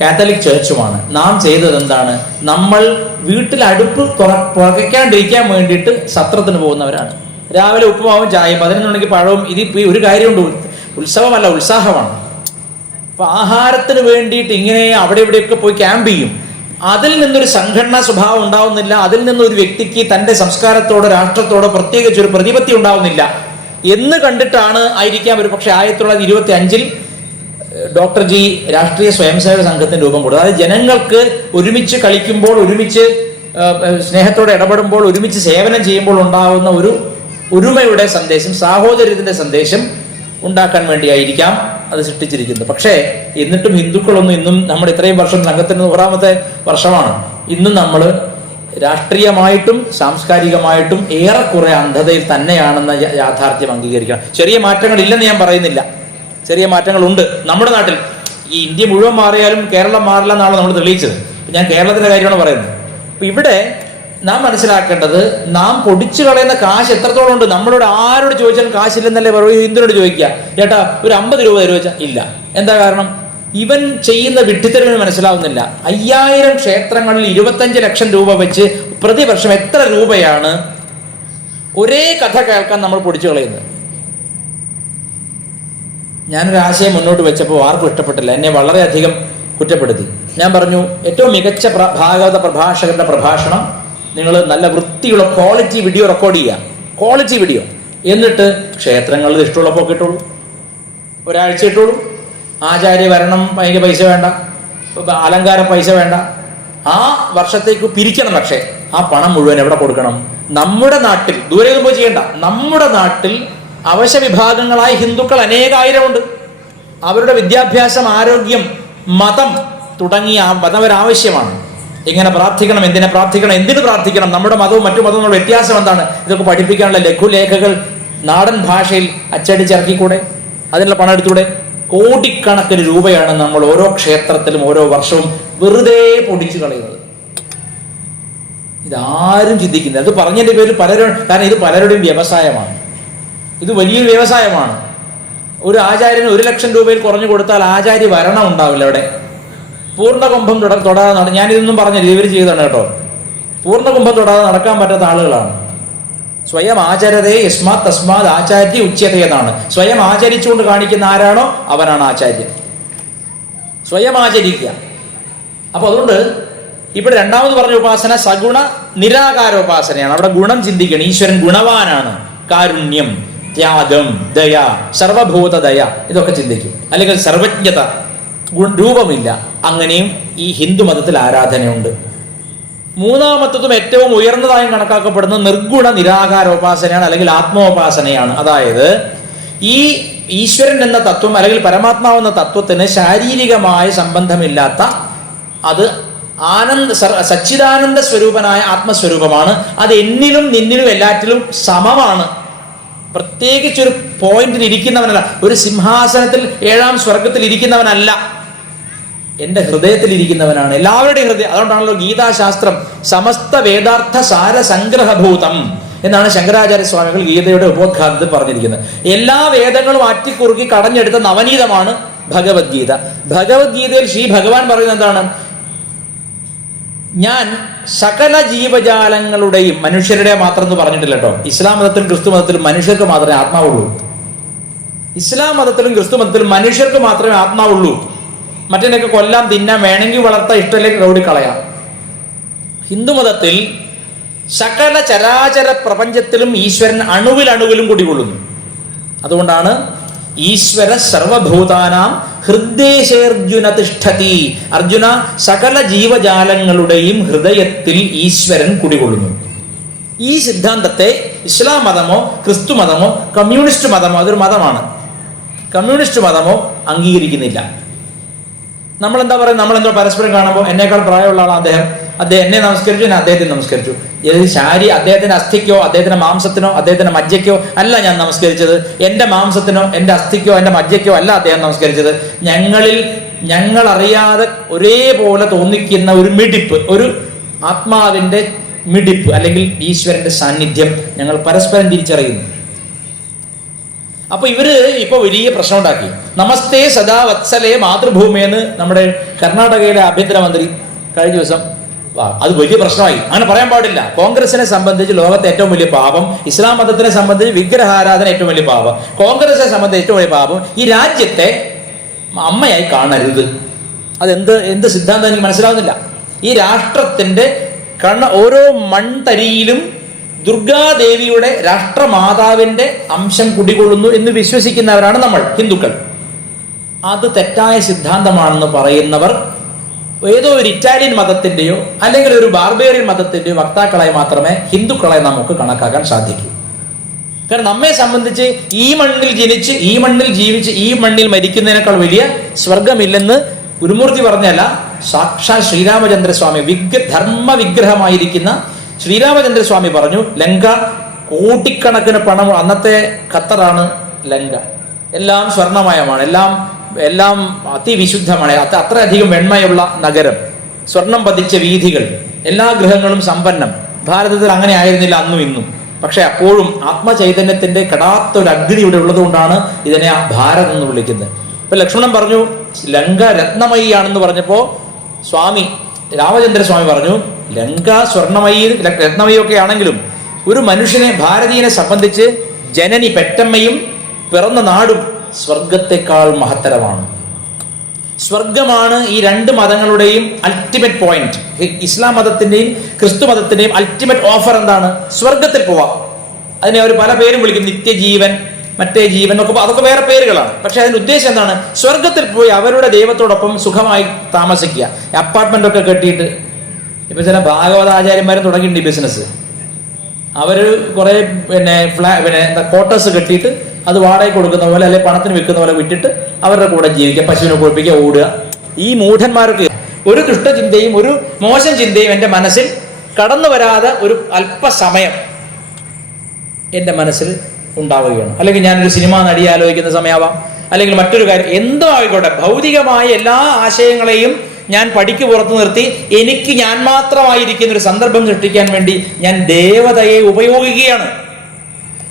കാത്തലിക് ചർച്ചുമാണ്. നാം ചെയ്തത് എന്താണ്? നമ്മൾ വീട്ടിൽ അടുപ്പ് പുകയ്ക്കാണ്ടിരിക്കാൻ വേണ്ടിയിട്ട് സത്രത്തിന് പോകുന്നവരാണ്. രാവിലെ ഉപ്പുമാവും ചായയും 11 മണിക്ക് പഴവും. ഇതിപ്പോൾ ഒരു കാര്യമുണ്ട്, ഉത്സവമല്ല, ഉത്സാഹമാണ്. അപ്പൊ ആഹാരത്തിന് വേണ്ടിയിട്ട് ഇങ്ങനെ അവിടെ ഇവിടെയൊക്കെ പോയി ക്യാമ്പ് ചെയ്യും. അതിൽ നിന്നൊരു സംഘടനാ സ്വഭാവം ഉണ്ടാവുന്നില്ല. അതിൽ നിന്നൊരു വ്യക്തിക്ക് തന്റെ സംസ്കാരത്തോടോ രാഷ്ട്രത്തോടോ പ്രത്യേകിച്ച് ഒരു പ്രതിപത്തി ഉണ്ടാവുന്നില്ല എന്ന് കണ്ടിട്ടാണ് ആയിരിക്കാം ഒരു പക്ഷേ 1925 ഡോക്ടർ ജി രാഷ്ട്രീയ സ്വയംസേവക സംഘത്തിന് രൂപം കൊടുത്തത്. അതായത് ജനങ്ങൾക്ക് ഒരുമിച്ച് കളിക്കുമ്പോൾ, ഒരുമിച്ച് സ്നേഹത്തോടെ ഇടപെടുമ്പോൾ, ഒരുമിച്ച് സേവനം ചെയ്യുമ്പോൾ ഉണ്ടാകുന്ന ഒരു ഒരുമയുടെ സന്ദേശം, സാഹോദര്യത്തിന്റെ സന്ദേശം ഉണ്ടാക്കാൻ വേണ്ടിയായിരിക്കാം അത് സൃഷ്ടിച്ചിരിക്കുന്നത്. പക്ഷേ എന്നിട്ടും ഹിന്ദുക്കളൊന്നും ഇന്നും, നമ്മുടെ ഇത്രയും വർഷം സംഘത്തിന് 100ാമത്തെ വർഷമാണ്, ഇന്നും നമ്മൾ രാഷ്ട്രീയമായിട്ടും സാംസ്കാരികമായിട്ടും ഏറെക്കുറെ അന്ധതയിൽ തന്നെയാണെന്ന യാഥാർത്ഥ്യം അംഗീകരിക്കണം. ചെറിയ മാറ്റങ്ങൾ ഇല്ലെന്ന് ഞാൻ പറയുന്നില്ല, ചെറിയ മാറ്റങ്ങളുണ്ട് നമ്മുടെ നാട്ടിൽ. ഈ ഇന്ത്യ മുഴുവൻ മാറിയാലും കേരളം മാറില്ല എന്നാണ് നമ്മൾ തെളിയിച്ചത്. ഞാൻ കേരളത്തിന്റെ കാര്യമാണ് പറയുന്നത്. അപ്പൊ ഇവിടെ നാം മനസ്സിലാക്കേണ്ടത്, നാം പൊടിച്ചു കളയുന്ന കാശ് എത്രത്തോളം ഉണ്ട്. നമ്മളോട് ആരോട് ചോദിച്ചാലും കാശില്ലെന്നല്ലേ പറയൂ. ഹിന്ദുവിനോട് ചോദിക്കുക, ചേട്ടാ ഒരു 50 രൂപ തരുവ വെച്ചാൽ ഇല്ല. എന്താ കാരണം? ഇവൻ ചെയ്യുന്ന വിഡ്ഢിത്തരവിന് മനസ്സിലാവുന്നില്ല. 5,000 ക്ഷേത്രങ്ങളിൽ 25 ലക്ഷം രൂപ വെച്ച് പ്രതിവർഷം എത്ര രൂപയാണ് ഒരേ കഥ കേൾക്കാൻ നമ്മൾ പൊടിച്ചു കളയുന്നത്? ഞാനൊരു ആശയം മുന്നോട്ട് വെച്ചപ്പോൾ ആർക്കും ഇഷ്ടപ്പെട്ടില്ല, എന്നെ വളരെയധികം കുറ്റപ്പെടുത്തി. ഞാൻ പറഞ്ഞു, ഏറ്റവും മികച്ച ഭാഗവത പ്രഭാഷകന്റെ പ്രഭാഷണം നിങ്ങൾ നല്ല വൃത്തിയുള്ള ക്വാളിറ്റി വീഡിയോ റെക്കോർഡ് ചെയ്യുക, ക്വാളിറ്റി വീഡിയോ. എന്നിട്ട് ക്ഷേത്രങ്ങളിൽ ഇഷ്ടമുള്ളപ്പോൾ ഇട്ടോളൂ, ഒരാഴ്ച ഇട്ടോളൂ. ആചാര്യ വരണം, അതിന് പൈസ വേണ്ട, അലങ്കാരം പൈസ വേണ്ട. ആ വർഷത്തേക്ക് പിരിക്കണം. പക്ഷേ ആ പണം മുഴുവൻ എവിടെ കൊടുക്കണം? നമ്മുടെ നാട്ടിൽ, ദൂരെ ഒന്നും പോയി ചെയ്യണ്ട, നമ്മുടെ നാട്ടിൽ അവശ വിഭാഗങ്ങളായ ഹിന്ദുക്കൾ അനേകായിരമുണ്ട്. അവരുടെ വിദ്യാഭ്യാസം, ആരോഗ്യം, മതം തുടങ്ങിയ മതപരാവശ്യമാണ്. എങ്ങനെ പ്രാർത്ഥിക്കണം, എന്തിനെ പ്രാർത്ഥിക്കണം, എന്തിനു പ്രാർത്ഥിക്കണം, നമ്മുടെ മതവും മറ്റു മതവും തമ്മിലുള്ള വ്യത്യാസം എന്താണ്, ഇതൊക്കെ പഠിപ്പിക്കാനുള്ള ലഘുലേഖകൾ നാടൻ ഭാഷയിൽ അച്ചടിച്ചിറക്കിക്കൂടെ? അതിനുള്ള പണം എടുത്തൂടെ? കോടിക്കണക്കിന് രൂപയാണ് നമ്മൾ ഓരോ ക്ഷേത്രത്തിലും ഓരോ വർഷവും വെറുതെ പൊടിച്ചു കളയുന്നത്. ഇതാരും ചിന്തിക്കുന്നില്ല. അത് പറഞ്ഞതിന്റെ പേരിൽ പലരും, കാരണം ഇത് പലരുടെയും വ്യവസായമാണ്, ഇത് വലിയൊരു വ്യവസായമാണ്. ഒരു ആചാര്യന് 1 ലക്ഷം രൂപയിൽ കുറഞ്ഞു കൊടുത്താൽ ആചാര്യ ഭരണം ഉണ്ടാവില്ല. അവിടെ പൂർണ്ണകുംഭം തൊടാതെ ഞാനിതൊന്നും പറഞ്ഞില്ല, ഇവർ ചെയ്താണ് കേട്ടോ. പൂർണ്ണകുംഭം തൊടാതെ നടക്കാൻ പറ്റാത്ത ആളുകളാണ്. സ്വയം ആചരതേ യസ്മാത് തസ്മാത് ആചാര്യ ഉച്യതേ എന്നാണ്. സ്വയം ആചരിച്ചുകൊണ്ട് കാണിക്കുന്ന ആരാണോ അവനാണ് ആചാര്യൻ. സ്വയം ആചരിക്കുക. അപ്പൊ അതുകൊണ്ട് ഇവിടെ രണ്ടാമത് പറഞ്ഞ ഉപാസന സഗുണ നിരാകാരോപാസനയാണ്. അവിടെ ഗുണം ചിന്തിക്കണം. ഈശ്വരൻ ഗുണവാനാണ്. കാരുണ്യം, ത്യാഗം, ദയ, സർവഭൂത ദയ, ഇതൊക്കെ ചിന്തിക്കും. അല്ലെങ്കിൽ സർവജ്ഞത, രൂപമില്ല. അങ്ങനെയും ഈ ഹിന്ദു മതത്തിൽ ആരാധനയുണ്ട്. മൂന്നാമത്തതും ഏറ്റവും ഉയർന്നതായും കണക്കാക്കപ്പെടുന്ന നിർഗുണ നിരാകാരോപാസനയാണ്, അല്ലെങ്കിൽ ആത്മോപാസനയാണ്. അതായത് ഈ ഈശ്വരൻ എന്ന തത്വം അല്ലെങ്കിൽ പരമാത്മാവെന്ന തത്വത്തിന് ശാരീരികമായ സംബന്ധമില്ലാത്ത, അത് സച്ചിദാനന്ദ സ്വരൂപനായ ആത്മസ്വരൂപമാണ്. അത് എന്നിലും നിന്നിലും എല്ലാറ്റിലും സമമാണ്. പ്രത്യേകിച്ചൊരു പോയിന്റിൽ ഇരിക്കുന്നവനല്ല, ഒരു സിംഹാസനത്തിൽ 7ാം സ്വർഗത്തിൽ ഇരിക്കുന്നവനല്ല, എൻ്റെ ഹൃദയത്തിൽ ഇരിക്കുന്നവനാണ്, എല്ലാവരുടെയും ഹൃദയം. അതുകൊണ്ടാണല്ലോ ഗീതാശാസ്ത്രം സമസ്ത വേദാർത്ഥ സാര സംഗ്രഹഭൂതം എന്നാണ് ശങ്കരാചാര്യ സ്വാമികൾ ഗീതയുടെ ഉപോദ്ഘാതത്തിൽ പറഞ്ഞിരിക്കുന്നത്. എല്ലാ വേദങ്ങളും ആറ്റിക്കുറുക്കി കടഞ്ഞെടുത്ത നവനീതമാണ് ഭഗവത്ഗീത. ഭഗവത്ഗീതയിൽ ശ്രീ ഭഗവാൻ പറയുന്നത് എന്താണ്? ഞാൻ സകല ജീവജാലങ്ങളുടെയും, മനുഷ്യരുടെ മാത്രം എന്ന് പറഞ്ഞിട്ടില്ല കേട്ടോ. ഇസ്ലാം മതത്തിലും ക്രിസ്തു മതത്തിലും മനുഷ്യർക്ക് മാത്രമേ ആത്മാവുള്ളൂ. ഇസ്ലാം മതത്തിലും ക്രിസ്തു മതത്തിലും മനുഷ്യർക്ക് മാത്രമേ ആത്മാവുള്ളൂ. മറ്റേനൊക്കെ കൊല്ലാം, തിന്നാൻ, വേണമെങ്കിൽ വളർത്താൻ, ഇഷ്ടമില്ലെങ്കിൽ ഓടിക്കളയാം. ഹിന്ദുമതത്തിൽ സകല ചരാചര പ്രപഞ്ചത്തിലും ഈശ്വരൻ അണുവിലും കുടികൊള്ളുന്നു. അതുകൊണ്ടാണ് ഈശ്വര സർവഭൂതാനാം ഹൃദയേശേർജുന തിഷ്ഠതി. അർജുന, സകല ജീവജാലങ്ങളുടെയും ഹൃദയത്തിൽ ഈശ്വരൻ കുടികൊള്ളുന്നു. ഈ സിദ്ധാന്തത്തെ ഇസ്ലാം മതമോ ക്രിസ്തു മതമോ കമ്മ്യൂണിസ്റ്റ് മതമോ, അതൊരു മതമാണ്, കമ്മ്യൂണിസ്റ്റ് മതമോ അംഗീകരിക്കുന്നില്ല. നമ്മളെന്താ പറയുക? നമ്മളെന്തോ പരസ്പരം കാണുമ്പോൾ എന്നേക്കാൾ പ്രായമുള്ള ആളാണ് അദ്ദേഹം എന്നെ നമസ്കരിച്ചു, ഞാൻ അദ്ദേഹത്തെ നമസ്കരിച്ചു. അദ്ദേഹത്തിന്റെ അസ്ഥിക്കോ അദ്ദേഹത്തിന്റെ മാംസത്തിനോ അദ്ദേഹത്തിന്റെ മജ്ജയ്ക്കോ അല്ല ഞാൻ നമസ്കരിച്ചത്. എൻ്റെ മാംസത്തിനോ എൻ്റെ അസ്ഥിക്കോ എൻ്റെ മജ്ജയ്ക്കോ അല്ല അദ്ദേഹം നമസ്കരിച്ചത്. ഞങ്ങൾ അറിയാതെ ഒരേപോലെ തോന്നിക്കുന്ന ഒരു മിടിപ്പ്, ഒരു ആത്മാവിന്റെ മിടിപ്പ്, അല്ലെങ്കിൽ ഈശ്വരന്റെ സാന്നിധ്യം ഞങ്ങൾ പരസ്പരം തിരിച്ചറിയുന്നു. അപ്പൊ ഇവര് ഇപ്പൊ വലിയ പ്രശ്നം ഉണ്ടാക്കി. നമസ്തേ സദാ വത്സലേ മാതൃഭൂമിയെന്ന് നമ്മുടെ കർണാടകയിലെ ആഭ്യന്തരമന്ത്രി കഴിഞ്ഞ ദിവസം, അത് വലിയ പ്രശ്നമായി. അങ്ങനെ പറയാൻ പാടില്ല. കോൺഗ്രസിനെ സംബന്ധിച്ച് ലോകത്തെ ഏറ്റവും വലിയ പാപം, ഇസ്ലാം മതത്തിനെ സംബന്ധിച്ച് വിഗ്രഹാരാധന ഏറ്റവും വലിയ പാപം, കോൺഗ്രസിനെ സംബന്ധിച്ച് ഏറ്റവും വലിയ പാപം ഈ രാജ്യത്തെ അമ്മയായി കാണരുത്. എന്ത് സിദ്ധാന്തം എനിക്ക് മനസ്സിലാവുന്നില്ല. ഈ രാഷ്ട്രത്തിന്റെ ഓരോ മൺതരിയിലും ദുർഗാദേവിയുടെ രാഷ്ട്രമാതാവിന്റെ അംശം കുടികൊള്ളുന്നു എന്ന് വിശ്വസിക്കുന്നവരാണ് നമ്മൾ ഹിന്ദുക്കൾ. അത് തെറ്റായ സിദ്ധാന്തമാണെന്ന് പറയുന്നവർ ഏതോ ഒരു ഇറ്റാലിയൻ മതത്തിന്റെയോ അല്ലെങ്കിൽ ഒരു ബാർബേറിയൻ മതത്തിന്റെയോ വക്താക്കളായി മാത്രമേ ഹിന്ദുക്കളെ നമുക്ക് കണക്കാക്കാൻ സാധിക്കൂ. കാരണം നമ്മെ സംബന്ധിച്ച് ഈ മണ്ണിൽ ജനിച്ച് ഈ മണ്ണിൽ ജീവിച്ച് ഈ മണ്ണിൽ മരിക്കുന്നതിനേക്കാൾ വലിയ സ്വർഗമില്ലെന്ന് ഗുരുമൂർത്തി പറഞ്ഞല്ല, സാക്ഷാൽ ശ്രീരാമചന്ദ്രസ്വാമി ധർമ്മ വിഗ്രഹമായിരിക്കുന്ന ശ്രീരാമചന്ദ്രസ്വാമി പറഞ്ഞു. ലങ്ക കോടിക്കണക്കിന് പണം, അന്നത്തെ ഖത്തറാണ് ലങ്ക, എല്ലാം സ്വർണമയമാണ്, എല്ലാം അതിവിശുദ്ധമാണ്, അത്രയധികം വെണ്മയുള്ള നഗരം, സ്വർണം പതിച്ച വീഥികൾ, എല്ലാ ഗൃഹങ്ങളും സമ്പന്നം. ഭാരതത്തിൽ അങ്ങനെ ആയിരുന്നില്ല അന്നും ഇന്നും. പക്ഷെ അപ്പോഴും ആത്മചൈതന്യത്തിന്റെ കടാത്തൊരു അഗ്നി ഇവിടെ ഉള്ളതുകൊണ്ടാണ് ഇതിനെ ഭാരതം എന്ന് വിളിക്കുന്നത്. ഇപ്പൊ ലക്ഷ്മണൻ പറഞ്ഞു ലങ്ക രത്നമയിയാണെന്ന് പറഞ്ഞപ്പോ രാമചന്ദ്രസ്വാമി പറഞ്ഞു ലങ്ക സ്വർണമയി രത്നമയൊക്കെ ആണെങ്കിലും ഒരു മനുഷ്യനെ, ഭാരതീയനെ സംബന്ധിച്ച് ജനനി പെറ്റമ്മയും പിറന്ന നാടും സ്വർഗത്തെക്കാൾ മഹത്തരമാണ്. സ്വർഗമാണ് ഈ രണ്ട് മതങ്ങളുടെയും അൾട്ടിമേറ്റ് പോയിന്റ്. ഇസ്ലാം മതത്തിന്റെയും ക്രിസ്തു മതത്തിന്റെയും അൾട്ടിമേറ്റ് ഓഫർ എന്താണ്? സ്വർഗത്തിൽ പോവാം. അതിനെ അവർ പല പേരും വിളിക്കും, നിത്യജീവൻ, മറ്റേ ജീവൻ എന്നൊക്കെ, അതൊക്കെ വേറെ പേരുകളാണ്. പക്ഷെ അതിന്റെ ഉദ്ദേശം എന്താണ്? സ്വർഗത്തിൽ പോയി അവരുടെ ദൈവത്തോടൊപ്പം സുഖമായി താമസിക്കുക. അപ്പാർട്ട്മെന്റ് ഒക്കെ കെട്ടിയിട്ട്, ഇപ്പൊ ചില ഭാഗവതാചാര്യന്മാരും തുടങ്ങിയിട്ടുണ്ട് ഈ ബിസിനസ്. അവര് കുറെ ക്വാർട്ടേഴ്സ് കെട്ടിയിട്ട് അത് വാടകയ്ക്ക് കൊടുക്കുന്ന പോലെ അല്ലെങ്കിൽ പണത്തിന് വിൽക്കുന്ന പോലെ വിറ്റിട്ട് അവരുടെ കൂടെ ജീവിക്കുക, പശുവിനെ കുളിപ്പിക്കുക, ഓടുക. ഈ മൂഢന്മാർക്ക് ഒരു ദുഷ്ടചിന്തയും ഒരു മോശം ചിന്തയും എൻ്റെ മനസ്സിൽ കടന്നു വരാതെ ഒരു അല്പസമയം എൻ്റെ മനസ്സിൽ ഉണ്ടാവുകയാണ്. അല്ലെങ്കിൽ ഞാനൊരു സിനിമാ നടി ആലോചിക്കുന്ന സമയമാവാം, അല്ലെങ്കിൽ മറ്റൊരു കാര്യം എന്തോ ആയിക്കോട്ടെ, ഭൗതികമായ എല്ലാ ആശയങ്ങളെയും ഞാൻ പടിക്ക് പുറത്തു നിർത്തി എനിക്ക് ഞാൻ മാത്രമായിരിക്കുന്ന ഒരു സന്ദർഭം സൃഷ്ടിക്കാൻ വേണ്ടി ഞാൻ ദേവതയെ ഉപയോഗിക്കുകയാണ്.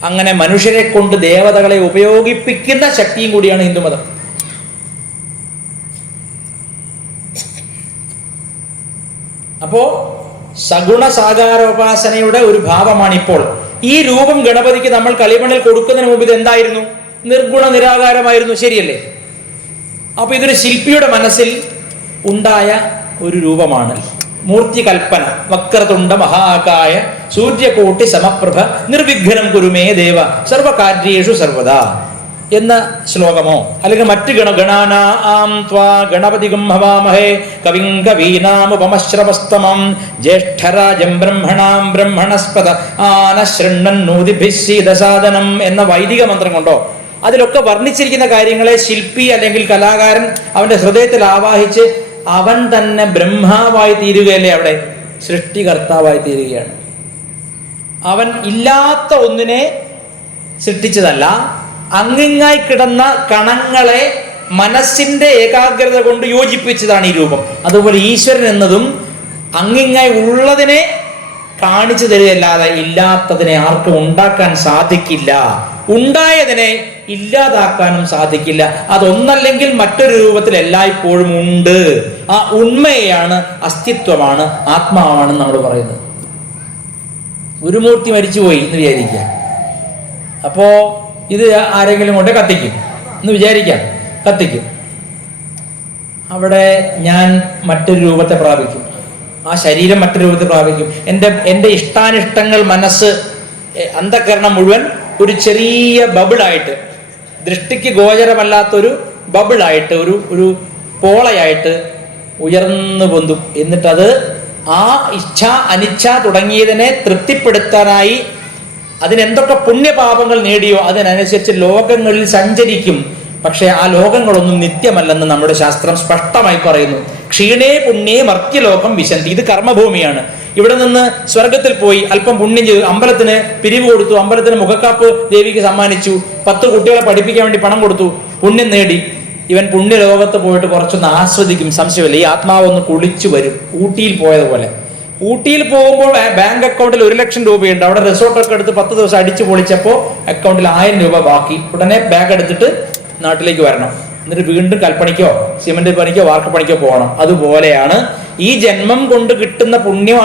അങ്ങനെ മനുഷ്യരെ കൊണ്ട് ദേവതകളെ ഉപയോഗിപ്പിക്കുന്ന ശക്തിയും കൂടിയാണ് ഹിന്ദുമതം. അപ്പോ സഗുണ സാകാരോപാസനയുടെ ഒരു ഭാവമാണിപ്പോൾ. ഈ രൂപം ഗണപതിക്ക് നമ്മൾ കളിമണ്ണിൽ കൊടുക്കുന്നതിന് മുമ്പ് ഇത് എന്തായിരുന്നു? നിർഗുണ നിരാകാരമായിരുന്നു, ശരിയല്ലേ? അപ്പൊ ഇതൊരു ശില്പിയുടെ മനസ്സിൽ ഉണ്ടായ ഒരു രൂപമാണ്. മൂർത്തി കൽപ്പന, വക്രതുണ്ട മഹാകായ സൂര്യകോട്ടി സമപ്രഭ നിർവിഘ്നം കുരുമേ ദേവ സർവകാര്യേഷു സർവദാ. എന്ന ശ്ലോകമോ അല്ലെങ്കിൽ മറ്റ് ഗണാനാം ത്വാ ഗണപതിഗം ഹവാമഹേ കവിം കവീനാമുപമശ്രവസ്തമം ജ്യേഷ്ഠരാജം ബ്രഹ്മണാം ബ്രഹ്മണസ്പത ആനശൃണ്ണന്നൂതിഭിസ്സീദസാദനം എന്ന വൈദിക മന്ത്രം കൊണ്ടോ അതിലൊക്കെ വർണ്ണിച്ചിരിക്കുന്ന കാര്യങ്ങളെ ശില്പി അല്ലെങ്കിൽ കലാകാരൻ അവന്റെ ഹൃദയത്തിൽ ആവാഹിച്ച് അവൻ തന്നെ ബ്രഹ്മാവായി തീരുകയല്ലേ, അവിടെ സൃഷ്ടികർത്താവായി തീരുകയാണ്. അവൻ ഇല്ലാത്ത ഒന്നിനെ സൃഷ്ടിച്ചതല്ല, അങ്ങിങ്ങായി കിടന്ന കണങ്ങളെ മനസ്സിന്റെ ഏകാഗ്രത കൊണ്ട് യോജിപ്പിച്ചതാണ് ഈ രൂപം. അതുപോലെ ഈശ്വരൻ എന്നതും അങ്ങിങ്ങായി ഉള്ളതിനെ കാണിച്ചു തരികയല്ലാതെ ഇല്ലാത്തതിനെ ആർക്കും ഉണ്ടാക്കാൻ സാധിക്കില്ല, ഉണ്ടായതിനെ ഇല്ലാതാക്കാനും സാധിക്കില്ല. അതൊന്നല്ലെങ്കിൽ മറ്റൊരു രൂപത്തിൽ എല്ലായ്പ്പോഴും ഉണ്ട്. ആ ഉണ്മയാണ്, അസ്തിത്വമാണ്, ആത്മാവാണ് നമ്മൾ പറയുന്നത്. ഗുരുമൂർത്തി മരിച്ചുപോയി എന്ന് വിചാരിക്കുക, അപ്പോ ഇത് ആരെങ്കിലും കൊണ്ട് കത്തിക്കും എന്ന് വിചാരിക്കാം, കത്തിക്കും. അവിടെ ഞാൻ മറ്റൊരു രൂപത്തെ പ്രാപിക്കും, ആ ശരീരം മറ്റൊരു രൂപത്തെ പ്രാപിക്കും. എൻ്റെ ഇഷ്ടാനിഷ്ടങ്ങൾ, മനസ്സ്, അന്ധകരണം മുഴുവൻ ഒരു ചെറിയ ബബിളായിട്ട്, ദൃഷ്ടിക്ക് ഗോചരമല്ലാത്തൊരു ബബിളായിട്ട്, ഒരു പോളയായിട്ട് ഉയർന്നു പൊന്തും. എന്നിട്ടത് ആ ഇച്ഛ അനിച്ഛ തുടങ്ങിയതിനെ തൃപ്തിപ്പെടുത്താനായി അതിനെന്തൊക്കെ പുണ്യപാപങ്ങൾ നേടിയോ അതിനനുസരിച്ച് ലോകങ്ങളിൽ സഞ്ചരിക്കും. പക്ഷെ ആ ലോകങ്ങളൊന്നും നിത്യമല്ലെന്ന് നമ്മുടെ ശാസ്ത്രം സ്പഷ്ടമായി പറയുന്നു. ക്ഷീണേ പുണ്യേ മർത്യലോകം വിശന്തി. ഇത് കർമ്മഭൂമിയാണ്. ഇവിടെ നിന്ന് സ്വർഗത്തിൽ പോയി അല്പം പുണ്യം ചെയ്തു, അമ്പലത്തിന് പിരിവ് കൊടുത്തു, അമ്പലത്തിന് മുഖക്കാപ്പ് ദേവിക്ക് സമ്മാനിച്ചു, 10 കുട്ടികളെ പഠിപ്പിക്കാൻ വേണ്ടി പണം കൊടുത്തു, പുണ്യം നേടി. ഇവൻ പുണ്യലോകത്ത് പോയിട്ട് കുറച്ചൊന്ന് ആസ്വദിക്കും, സംശയമില്ല. ഈ ആത്മാവ് ഒന്ന് കുളിച്ചു വരും, ഊട്ടിയിൽ പോയതുപോലെ. ഊട്ടിയിൽ പോകുമ്പോൾ ബാങ്ക് അക്കൗണ്ടിൽ 1 ലക്ഷം രൂപയുണ്ട്. അവിടെ റിസോർട്ടൊക്കെ എടുത്ത് 10 ദിവസം അടിച്ചു പൊളിച്ചപ്പോൾ അക്കൗണ്ടിൽ 1000 രൂപ ബാക്കി. ഉടനെ ബാഗ് എടുത്തിട്ട് നാട്ടിലേക്ക് വരണം. എന്നിട്ട് വീണ്ടും കൽപ്പണിക്കോ സിമന്റ് പണിക്കോ വാർക്കപ്പണിക്കോ പോകണം. അതുപോലെയാണ് ഈ ജന്മം കൊണ്ട് കിട്ടുന്ന പുണ്യം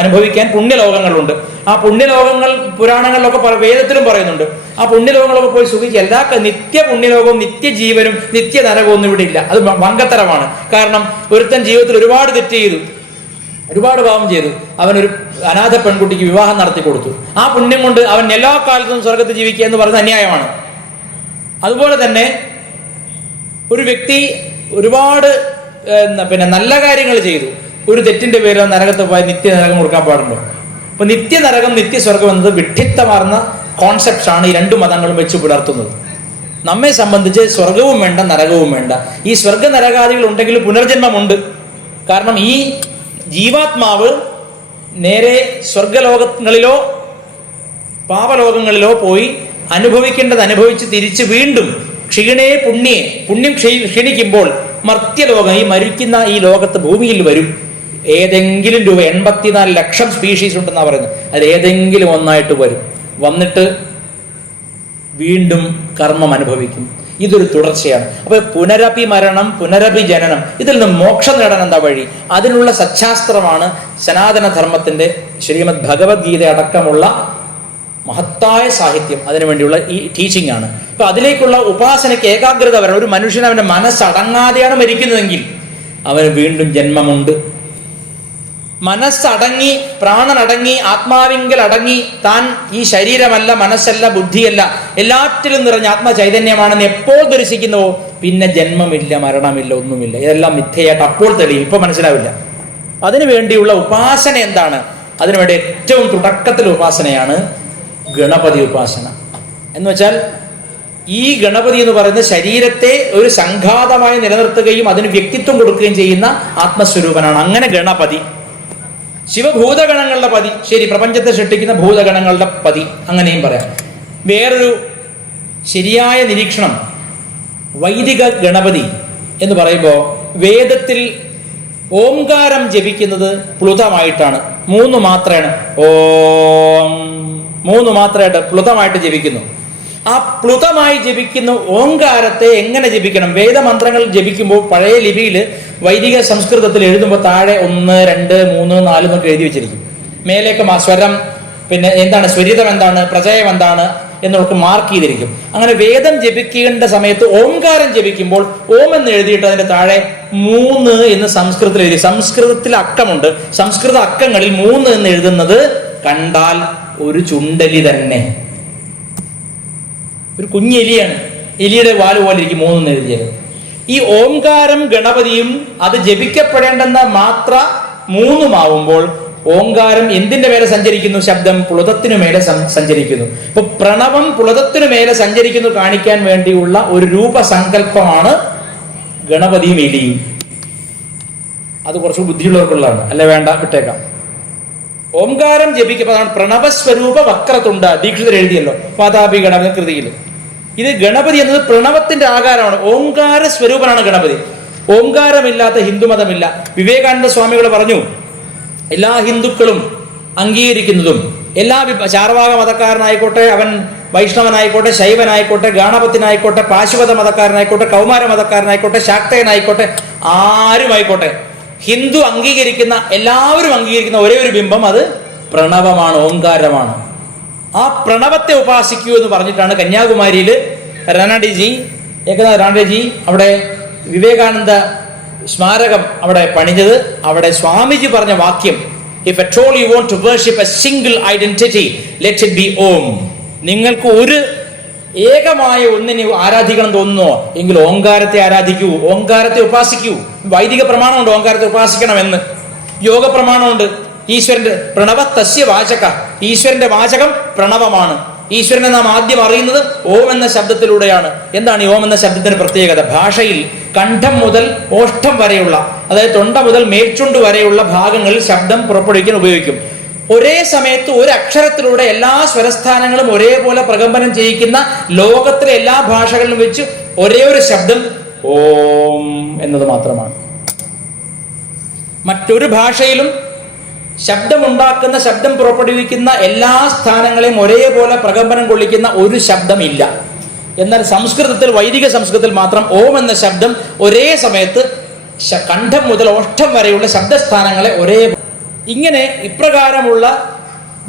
അനുഭവിക്കാൻ പുണ്യലോകങ്ങളുണ്ട്. ആ പുണ്യലോകങ്ങൾ പുരാണങ്ങളിലൊക്കെ വേദത്തിലും പറയുന്നുണ്ട്. ആ പുണ്യലോകങ്ങളൊക്കെ പോയി സുഖിച്ച് എല്ലാ നിത്യ പുണ്യലോകവും നിത്യജീവനും നിത്യ നരകവും ഒന്നും ഇവിടെ ഇല്ല. അത് വങ്കത്തരമാണ്. കാരണം ഒരുത്തൻ ജീവിതത്തിൽ ഒരുപാട് തെറ്റ് ചെയ്തു, ഒരുപാട് പാപം ചെയ്തു, അവനൊരു അനാഥ പെൺകുട്ടിക്ക് വിവാഹം നടത്തി കൊടുത്തു. ആ പുണ്യം കൊണ്ട് അവൻ എല്ലാ കാലത്തും സ്വർഗത്ത് ജീവിക്കുക എന്ന് പറയുന്നത് അന്യായമാണ്. അതുപോലെ തന്നെ ഒരു വ്യക്തി ഒരുപാട് നല്ല കാര്യങ്ങൾ ചെയ്തു, ഒരു തെറ്റിന്റെ പേരിൽ നരകത്ത് പോയി നിത്യ നരകം കൊടുക്കാൻ പാടുണ്ടോ? അപ്പൊ നിത്യ നരകം നിത്യസ്വർഗം എന്നത് വിഡ്ഢിത്തമാർന്ന കോൺസെപ്റ്റ്സ് ആണ് ഈ 2 മതങ്ങളും വെച്ച് പുലർത്തുന്നത്. നമ്മെ സംബന്ധിച്ച് സ്വർഗവും വേണ്ട, നരകവും വേണ്ട. ഈ സ്വർഗ നരകാദികൾ ഉണ്ടെങ്കിൽ പുനർജന്മമുണ്ട്. കാരണം ഈ ജീവാത്മാവ് നേരെ സ്വർഗലോകങ്ങളിലോ പാപലോകങ്ങളിലോ പോയി അനുഭവിക്കേണ്ടത് അനുഭവിച്ച് തിരിച്ച് വീണ്ടും ക്ഷീണേ പുണ്യം ക്ഷീണിക്കുമ്പോൾ മർത്യലോകം, ഈ മരിക്കുന്ന ഈ ലോകത്ത് ഭൂമിയിൽ വരും. ഏതെങ്കിലും രൂപ 84 ലക്ഷം സ്പീഷീസ് ഉണ്ടെന്നാണ് പറയുന്നത്. അതിൽ ഏതെങ്കിലും ഒന്നായിട്ട് വരും. വന്നിട്ട് വീണ്ടും കർമ്മം അനുഭവിക്കും. ഇതൊരു തുടർച്ചയാണ്. അപ്പൊ പുനരപി മരണം, പുനരപി ജനനം, ഇതിൽ നിന്ന് മോക്ഷം നേടാൻ എന്താ വഴി? അതിനുള്ള സച്ഛാസ്ത്രമാണ് സനാതനധർമ്മത്തിന്റെ ശ്രീമദ് ഭഗവത്ഗീത അടക്കമുള്ള മഹത്തായ സാഹിത്യം. അതിനുവേണ്ടിയുള്ള ഈ ടീച്ചിങ് ആണ്. അപ്പൊ അതിലേക്കുള്ള ഉപാസനയ്ക്ക് ഏകാഗ്രത വരണം. ഒരു മനുഷ്യൻ അവന്റെ മനസ്സടങ്ങാതെയാണ് മരിക്കുന്നതെങ്കിൽ അവന് വീണ്ടും ജന്മമുണ്ട്. മനസ്സടങ്ങി, പ്രാണനടങ്ങി, ആത്മാവിങ്കൽ അടങ്ങി, താൻ ഈ ശരീരമല്ല, മനസ്സല്ല, ബുദ്ധിയല്ല, എല്ലാറ്റിലും നിറഞ്ഞ ആത്മചൈതന്യമാണെന്ന് എപ്പോൾ ദർശിക്കുന്നുവോ പിന്നെ ജന്മമില്ല, മരണമില്ല, ഒന്നുമില്ല. ഇതെല്ലാം മിഥ്യയായിട്ട് അപ്പോൾ തെളിയും. ഇപ്പൊ മനസ്സിലാവില്ല. അതിനു വേണ്ടിയുള്ള ഉപാസന എന്താണ്? അതിനുവേണ്ടി ഏറ്റവും തുടക്കത്തിൽ ഉപാസനയാണ് ഗണപതി ഉപാസന. എന്ന് വെച്ചാൽ ഈ ഗണപതി എന്ന് പറയുന്ന ശരീരത്തെ ഒരു സംഘാതമായി നിലനിർത്തുകയും അതിന് വ്യക്തിത്വം കൊടുക്കുകയും ചെയ്യുന്ന ആത്മസ്വരൂപനാണ്. അങ്ങനെ ഗണപതി, ശിവഭൂതഗണങ്ങളുടെ പതി. ശരി, പ്രപഞ്ചത്തെ സൃഷ്ടിക്കുന്ന ഭൂതഗണങ്ങളുടെ പതി, അങ്ങനെയും പറയാം. വേറൊരു ശരിയായ നിരീക്ഷണം, വൈദിക ഗണപതി എന്ന് പറയുമ്പോൾ വേദത്തിൽ ഓംകാരം ജപിക്കുന്നത് പ്ലുതമായിട്ടാണ്. 3 മാത്രമാണ് ഓം, 3 മാത്രമായിട്ട് പ്ലുതമായിട്ട് ജപിക്കുന്നു. ആ പ്ലുതമായി ജപിക്കുന്ന ഓംകാരത്തെ എങ്ങനെ ജപിക്കണം? വേദമന്ത്രങ്ങൾ ജപിക്കുമ്പോൾ പഴയ ലിപിയിൽ വൈദിക സംസ്കൃതത്തിൽ എഴുതുമ്പോൾ താഴെ 1, 2, 3, 4 എന്നൊക്കെ എഴുതി വെച്ചിരിക്കും. മേലേക്ക് സ്വരം, പിന്നെ എന്താണ് സ്വരിതം, എന്താണ് പ്രചയം, എന്താണ് എന്നൊക്കെ മാർക്ക് ചെയ്തിരിക്കും. അങ്ങനെ വേദം ജപിക്കേണ്ട സമയത്ത് ഓംകാരം ജപിക്കുമ്പോൾ ഓം എന്ന് എഴുതിയിട്ട് അതിന്റെ താഴെ 3 എന്ന് സംസ്കൃതത്തിൽ എഴുതി. സംസ്കൃതത്തിൽ അക്കമുണ്ട്. സംസ്കൃത അക്കങ്ങളിൽ 3 എന്ന് എഴുതുന്നത് കണ്ടാൽ ഒരു ചുണ്ടലി തന്നെ, ഒരു കുഞ്ഞെലിയാണ്. എലിയുടെ വാല് പോലെ ഇരിക്കും 3 എഴുതിയത്. ഈ ഓംകാരം ഗണപതിയും അത് ജപിക്കപ്പെടേണ്ടെന്ന മാത്ര 3 ഓംകാരം എന്തിന്റെ മേലെ സഞ്ചരിക്കുന്നു? ശബ്ദം പുളതത്തിനു മേലെ സഞ്ചരിക്കുന്നു. ഇപ്പൊ പ്രണവം പുളതത്തിനു മേലെ സഞ്ചരിക്കുന്നു കാണിക്കാൻ വേണ്ടിയുള്ള ഒരു രൂപസങ്കല്പമാണ് ഗണപതിയും എലിയും. അത് കുറച്ച് ബുദ്ധിയുള്ളവർക്കുള്ളതാണ്, അല്ലെ വേണ്ട, വിട്ടേക്കാം. ഓംകാരം ജപിക്കപ്പെടുന്ന പ്രണവസ്വരൂപ വക്രതുണ്ട ദീക്ഷിതർ എഴുതിയല്ലോ പാതാപി ഗണപതി കൃതിയിൽ. ഇത് ഗണപതി എന്നത് പ്രണവത്തിന്റെ ആകാരമാണ്, ഓംകാര സ്വരൂപനാണ് ഗണപതി. ഓംകാരമില്ലാത്ത ഹിന്ദുമതമില്ല. വിവേകാനന്ദ സ്വാമികൾ പറഞ്ഞു, എല്ലാ ഹിന്ദുക്കളും അംഗീകരിക്കുന്നതും എല്ലാ ചാർവാക മതക്കാരനായിക്കോട്ടെ, അവൻ വൈഷ്ണവനായിക്കോട്ടെ, ശൈവനായിക്കോട്ടെ, ഗാണപത്തിനായിക്കോട്ടെ, പാശുപത മതക്കാരനായിക്കോട്ടെ, കൗമാര മതക്കാരനായിക്കോട്ടെ, ശാക്തയനായിക്കോട്ടെ, ആരുമായിക്കോട്ടെ, ഹിന്ദു അംഗീകരിക്കുന്ന എല്ലാവരും അംഗീകരിക്കുന്ന ഒരേ ഒരു ബിംബം അത് പ്രണവമാണ്, ഓംകാരമാണ്. ആ പ്രണവത്തെ ഉപാസിക്കൂ എന്ന് പറഞ്ഞിട്ടാണ് കന്യാകുമാരിയിൽ റാണഡേജി അവിടെ വിവേകാനന്ദ സ്മാരകം അവിടെ പണിഞ്ഞത്. അവിടെ സ്വാമിജി പറഞ്ഞ വാക്യം, if at all you want to worship a single identity let it be Om. നിങ്ങൾക്ക് ഒരു ഏകമായ ഒന്നിനെ ആരാധിക്കണം തോന്നുന്നോ എങ്കിൽ ഓംകാരത്തെ ആരാധിക്കൂ, ഓംകാരത്തെ ഉപാസിക്കൂ. വൈദിക പ്രമാണമുണ്ട് ഓംകാരത്തെ ഉപാസിക്കണമെന്ന്, യോഗ പ്രമാണമുണ്ട്. ഈശ്വരന്റെ പ്രണവ തസ്യ വാചക, ഈശ്വരന്റെ വാചകം പ്രണവമാണ്. ഈശ്വരനെ നാം ആദ്യം അറിയുന്നത് ഓം എന്ന ശബ്ദത്തിലൂടെയാണ്. എന്താണ് ഈ ഓം എന്ന ശബ്ദത്തിന് പ്രത്യേകത? ഭാഷയിൽ കണ്ഠം മുതൽ ഓഷ്ഠം വരെയുള്ള, അതായത് തൊണ്ട മുതൽ മേൽചുണ്ട് വരെയുള്ള ഭാഗങ്ങളിൽ ശബ്ദം പുറപ്പെടുവിക്കാൻ ഉപയോഗിക്കും. ഒരേ സമയത്ത് ഒരു അക്ഷരത്തിലൂടെ എല്ലാ സ്വരസ്ഥാനങ്ങളും ഒരേപോലെ പ്രകമ്പനം ചെയ്യിക്കുന്ന ലോകത്തിലെ എല്ലാ ഭാഷകളിലും വെച്ച് ഒരേ ഒരു ശബ്ദം ഓം എന്നത് മാത്രമാണ്. മറ്റൊരു ഭാഷയിലും ശബ്ദമുണ്ടാക്കുന്ന, ശബ്ദം പുറപ്പെടുവിക്കുന്ന എല്ലാ സ്ഥാനങ്ങളെയും ഒരേപോലെ പ്രകമ്പനം കൊള്ളിക്കുന്ന ഒരു ശബ്ദമില്ല. എന്നാൽ സംസ്കൃതത്തിൽ, വൈദിക സംസ്കൃതത്തിൽ മാത്രം ഓം എന്ന ശബ്ദം ഒരേ സമയത്ത് കണ്ഠം മുതൽ ഓഷ്ഠം വരെയുള്ള ശബ്ദസ്ഥാനങ്ങളെ ഒരേ. ഇങ്ങനെ ഇപ്രകാരമുള്ള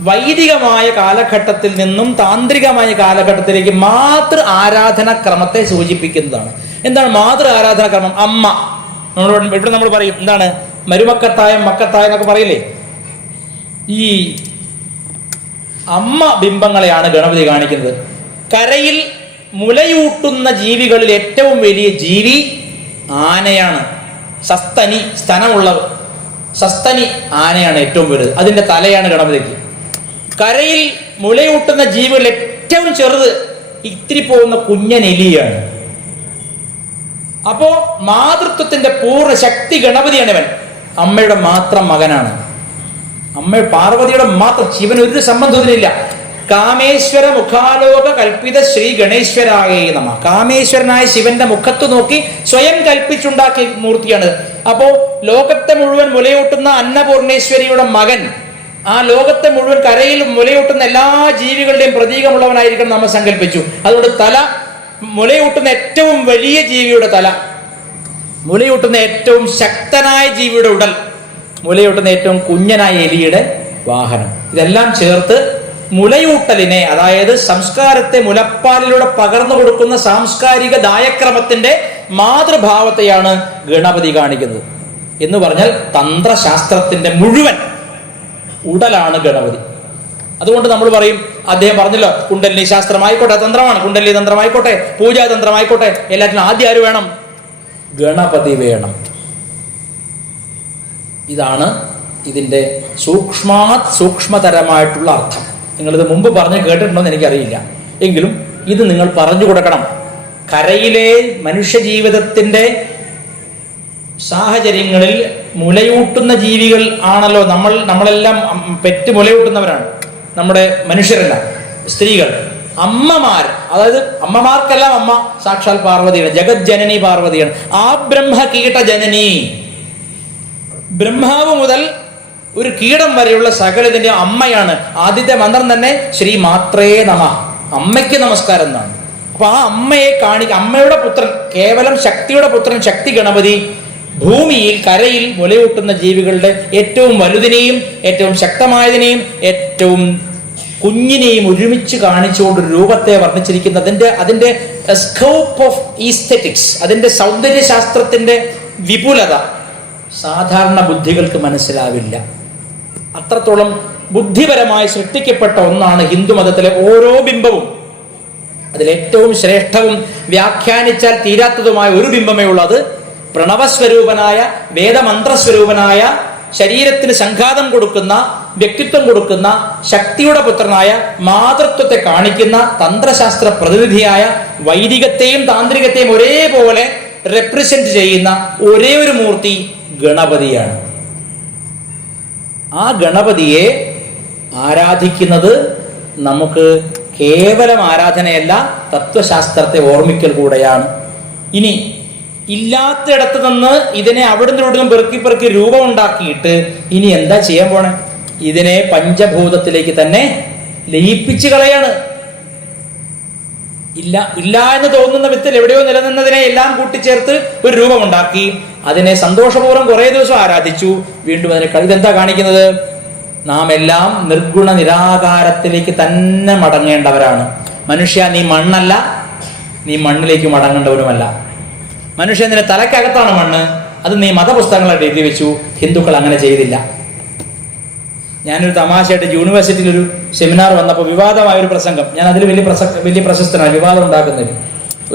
വൈദികമായ കാലഘട്ടത്തിൽ നിന്നും താന്ത്രികമായ കാലഘട്ടത്തിലേക്ക് മാതൃ ആരാധനാക്രമത്തെ സൂചിപ്പിക്കുന്നതാണ്. എന്താണ് മാതൃ ആരാധനാക്രമം? അമ്മ, ഇവിടെ നമ്മൾ പറയും എന്താണ്, മരുമക്കത്തായം മക്കത്തായം എന്നൊക്കെ പറയില്ലേ. ഈ അമ്മ ബിംബങ്ങളെയാണ് ഗണപതി കാണിക്കുന്നത്. കരയിൽ മുലയൂട്ടുന്ന ജീവികളിൽ ഏറ്റവും വലിയ ജീവി ആനയാണ്. സസ്തനി, സ്തനമുള്ളത് സസ്തനി ആനയാണ് ഏറ്റവും വലുത്. അതിന്റെ തലയാണ് ഗണപതിക്ക്. കരയിൽ മുലയൂട്ടുന്ന ജീവികളിൽ ഏറ്റവും ചെറുത് ഇത്തിരി പോകുന്ന കുഞ്ഞൻ എലിയാണ്. അപ്പോ മാതൃത്വത്തിന്റെ പൂർണ്ണ ശക്തി ഗണപതിയാണ്. ഇവൻ അമ്മയുടെ മാത്രം മകനാണ്. അമ്മ പാർവതിയുടെ മാത്രം, ശിവന് ഒരു സംബന്ധത്തിനില്ല. കാമേശ്വര മുഖാലോക കൽപ്പിത ശ്രീ ഗണേശ്വരായ നമ. കാമേശ്വരനായ ശിവന്റെ മുഖത്ത് നോക്കി സ്വയം കൽപ്പിച്ചുണ്ടാക്കിയ മൂർത്തിയാണ്. അപ്പോ ലോകത്തെ മുഴുവൻ മുലയൂട്ടുന്ന അന്നപൂർണേശ്വരിയുടെ മകൻ, ആ ലോകത്തെ മുഴുവൻ കരയിൽ മുലയൂട്ടുന്ന എല്ലാ ജീവികളുടെയും പ്രതീകമുള്ളവനായിരിക്കണം നമ്മൾ സങ്കല്പിച്ചു. അതുകൊണ്ട് തല, മുലയൂട്ടുന്ന ഏറ്റവും വലിയ ജീവിയുടെ തല, മുലയൂട്ടുന്ന ഏറ്റവും ശക്തനായ ജീവിയുടെ ഉടൽ, മുലയൂട്ടുന്ന ഏറ്റവും കുഞ്ഞനായ എലിയുടെ വാഹനം, ഇതെല്ലാം ചേർത്ത് മുലയൂട്ടലിനെ, അതായത് സംസ്കാരത്തെ മുലപ്പാലിലൂടെ പകർന്നു കൊടുക്കുന്ന സാംസ്കാരിക ദായക്രമത്തിന്റെ മാതൃഭാവത്തെയാണ് ഗണപതി കാണിക്കുന്നത്. എന്ന് പറഞ്ഞാൽ തന്ത്രശാസ്ത്രത്തിന്റെ മുഴുവൻ ഉടലാണ് ഗണപതി. അതുകൊണ്ട് നമ്മൾ പറയും, അദ്ദേഹം പറഞ്ഞല്ലോ, കുണ്ടലിനി ശാസ്ത്രമായിക്കോട്ടെ തന്ത്രമാണ്, കുണ്ടലിനി തന്ത്രമായിക്കോട്ടെ പൂജാതന്ത്രമായിക്കോട്ടെ, എല്ലാറ്റിനും ആദ്യം ആര് വേണം? ഗണപതി വേണം. ഇതാണ് ഇതിന്റെ സൂക്ഷ്മതരമായിട്ടുള്ള അർത്ഥം. നിങ്ങളിത് മുമ്പ് പറഞ്ഞ് കേട്ടിട്ടുണ്ടോ എന്ന് എനിക്കറിയില്ല, എങ്കിലും ഇത് നിങ്ങൾ പറഞ്ഞു കൊടുക്കണം. കരയിലെ മനുഷ്യ ജീവിതത്തിന്റെ സാഹചര്യങ്ങളിൽ മുലയൂട്ടുന്ന ജീവികൾ ആണല്ലോ നമ്മളെല്ലാം പെറ്റ് മുലയൂട്ടുന്നവരാണ്. നമ്മുടെ മനുഷ്യരല്ല, സ്ത്രീകൾ, അമ്മമാർ, അതായത് അമ്മമാർക്കെല്ലാം അമ്മ സാക്ഷാൽ പാർവതിയാണ്, ജഗജ്ജനനി പാർവതിയാണ്. ആ ബ്രഹ്മ കീട ജനനി, ബ്രഹ്മാവ് മുതൽ ഒരു കീടം വരെയുള്ള സകലതിന്റെ അമ്മയാണ്. ആദ്യത്തെ മന്ത്രം തന്നെ ശ്രീ മാത്രേ നമ, അമ്മയ്ക്ക് നമസ്കാരം എന്നാണ്. അപ്പൊ ആ അമ്മയെ അമ്മയുടെ പുത്രൻ, കേവലം ശക്തിയുടെ പുത്രൻ ശക്തി ഗണപതി ഭൂമിയിൽ കരയിൽ മുലയൂട്ടുന്ന ജീവികളുടെ ഏറ്റവും വലുതിനെയും ഏറ്റവും ശക്തമായതിനെയും ഏറ്റവും കുഞ്ഞിനെയും ഒരുമിച്ച് കാണിച്ചുകൊണ്ട് രൂപത്തെ വർണ്ണിച്ചിരിക്കുന്ന അതിന്റെ സ്കോപ്പ് ഓഫ് ഈസ്തെറ്റിക്സ്, അതിന്റെ സൗന്ദര്യശാസ്ത്രത്തിന്റെ വിപുലത സാധാരണ ബുദ്ധികൾക്ക് മനസ്സിലാവില്ല. അത്രത്തോളം ബുദ്ധിപരമായി സൃഷ്ടിക്കപ്പെട്ട ഒന്നാണ് ഹിന്ദുമതത്തിലെ ഓരോ ബിംബവും. അതിലേറ്റവും ശ്രേഷ്ഠവും വ്യാഖ്യാനിച്ചാൽ തീരാത്തതുമായ ഒരു ബിംബമേ ഉള്ളൂ. അത് പ്രണവസ്വരൂപനായ, വേദമന്ത്രസ്വരൂപനായ, ശരീരത്തിന് സംഘാതം കൊടുക്കുന്ന, വ്യക്തിത്വം കൊടുക്കുന്ന, ശക്തിയുടെ പുത്രനായ, മാതൃത്വത്തെ കാണിക്കുന്ന, തന്ത്രശാസ്ത്ര പ്രതിനിധിയായ, വൈദികത്തെയും താന്ത്രികത്തെയും ഒരേപോലെ റെപ്രസെന്റ് ചെയ്യുന്ന ഒരേ ഒരു മൂർത്തി ഗണപതിയാണ്. ആ ഗണപതിയെ ആരാധിക്കുന്നത് നമുക്ക് കേവലം ആരാധനയല്ല, തത്വശാസ്ത്രത്തെ ഓർമ്മിക്കൽ കൂടെയാണ്. ഇനി ഇല്ലാത്തിടത്ത് നിന്ന് ഇതിനെ അവിടുന്ന് ഇവിടുന്ന് പെറുക്കി പെറുക്കി രൂപമുണ്ടാക്കിയിട്ട് ഇനി എന്താ ചെയ്യാൻ പോണേ? ഇതിനെ പഞ്ചഭൂതത്തിലേക്ക് തന്നെ ലയിപ്പിച്ച് കളയാണ്. ഇല്ല എന്ന് തോന്നുന്ന വിത്തിൽ എവിടെയോ നിലനിന്നതിനെ എല്ലാം കൂട്ടിച്ചേർത്ത് ഒരു രൂപമുണ്ടാക്കി അതിനെ സന്തോഷപൂർവ്വം കുറെ ദിവസം ആരാധിച്ചു. വീണ്ടും അതിനെ ഇതെന്താ കാണിക്കുന്നത്? നാം എല്ലാം നിർഗുണ നിരാകാരത്തിലേക്ക് തന്നെ മടങ്ങേണ്ടവരാണ്. മനുഷ്യ, നീ മണ്ണല്ല, നീ മണ്ണിലേക്ക് മടങ്ങേണ്ടവരുമല്ല. മനുഷ്യ, നിന്റെ തലക്കകത്താണ് മണ്ണ്. അത് നീ മതപുസ്തകങ്ങളായിട്ട് എഴുതി വെച്ചു. ഹിന്ദുക്കൾ അങ്ങനെ ചെയ്തില്ല. ഞാനൊരു തമാശയായിട്ട് യൂണിവേഴ്സിറ്റിയിൽ ഒരു സെമിനാർ വന്നപ്പോൾ വിവാദമായ ഒരു പ്രസംഗം, ഞാൻ അതിൽ വലിയ പ്രശസ്തനാണ്, വിവാദം ഉണ്ടാക്കുന്നതിൽ